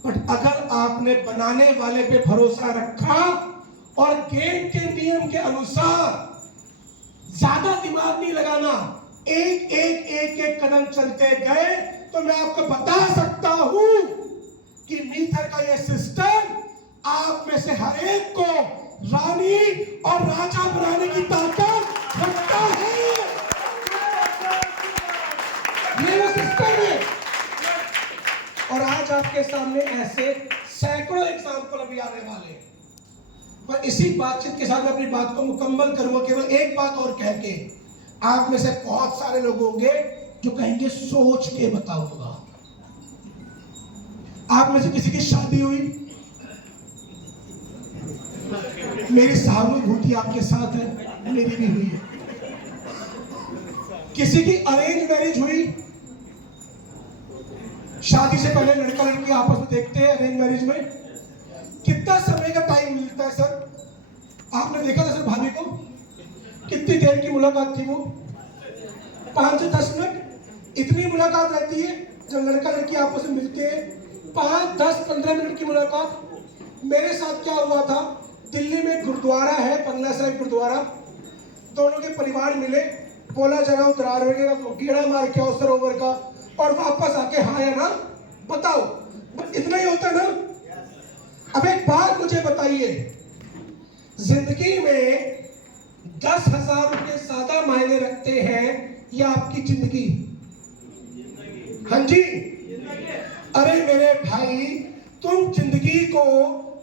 बट अगर आपने बनाने वाले पे भरोसा रखा और गेम के नियम के अनुसार ज्यादा दिमाग नहीं लगाना, एक एक एक एक कदम चलते गए, तो मैं आपको बता सकता हूं कि मीथर का यह सिस्टम आप में से हर एक को रानी और राजा बनाने की ताकत रखता है। ये वो सिस्टम है। और आज आपके सामने ऐसे सैकड़ों एग्जाम्पल अभी आने वाले हैं। पर इसी बातचीत के साथ मैं अपनी बात को मुकम्मल करूंगा केवल एक बात और कह के। आप में से बहुत सारे लोग होंगे जो कहेंगे सोच के बताऊंगा। आप में से किसी की शादी हुई? मेरी सहानुभूति आपके साथ है, मेरी भी हुई है। किसी की अरेंज मैरिज हुई, शादी से पहले लड़का लड़की आपस में देखते हैं। अरेंज मैरिज में कितना समय का टाइम मिलता है सर? आपने देखा था सर भाभी को? कितनी देर की मुलाकात थी वो? 5 से 10 मिनट इतनी मुलाकात रहती है जब लड़का लड़की आपस में मिलते हैं। 5, 10, 15 मिनट की मुलाकात। मेरे साथ क्या हुआ था, दिल्ली में गुरुद्वारा है, बंगला साहिब गुरुद्वारा। दोनों के परिवार मिले, बोला जरा उतरार गेड़ा मार के आओ सरोवर का और वापस आके हाँ या ना बताओ, इतना ही होता ना। अब एक बात मुझे बताइए, जिंदगी में 10,000 रुपये ज्यादा मायने रखते हैं या आपकी जिंदगी? हाँ जी, अरे मेरे भाई, तुम जिंदगी को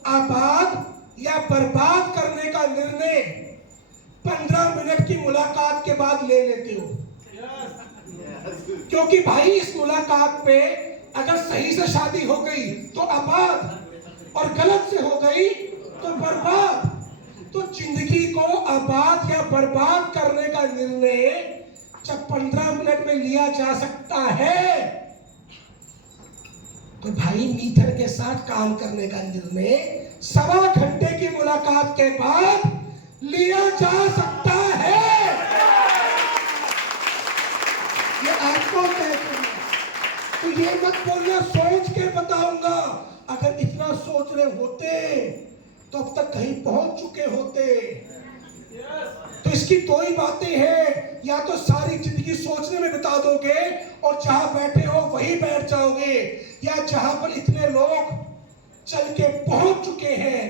आबाद या बर्बाद करने का निर्णय 15 मिनट की मुलाकात के बाद ले लेते हो। क्योंकि भाई इस मुलाकात पे अगर सही से शादी हो गई तो आबाद, और गलत से हो गई तो बर्बाद। तो जिंदगी को आबाद या बर्बाद करने का निर्णय जब 15 मिनट में लिया जा सकता है, तो भाई मीटर के साथ काम करने का निर्णय 1.25 घंटे की मुलाकात के बाद लिया जा सकता है। ये आपको तय करना। तो ये मत बोलना सोच के बताऊंगा। अगर इतना सोच रहे होते तो अब तक कहीं पहुंच चुके होते। तो इसकी दो ही बातें हैं, या तो सारी जिंदगी सोचने में बिता दोगे और जहां बैठे हो वहीं बैठ जाओगे, या जहां पर इतने लोग चल के पहुंच चुके हैं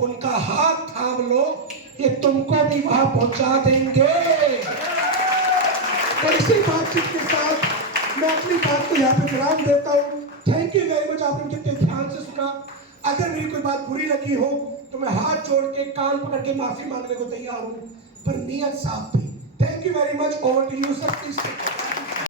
उनका हाथ थाम लो, ये तुमको भी वहां पहुंचा देंगे। तो इसी बातचीत के साथ मैं अपनी बात को यहाँ पे विराम देता हूँ। थैंक यू वेरी मच, आपने कितने ध्यान से सुना। अगर मेरी कोई बात बुरी लगी हो तो मैं हाथ जोड़ के कान पकड़ के माफी मांगने को तैयार हूँ, पर नियत साफ थी। Thank you very much. Over to you sir, please.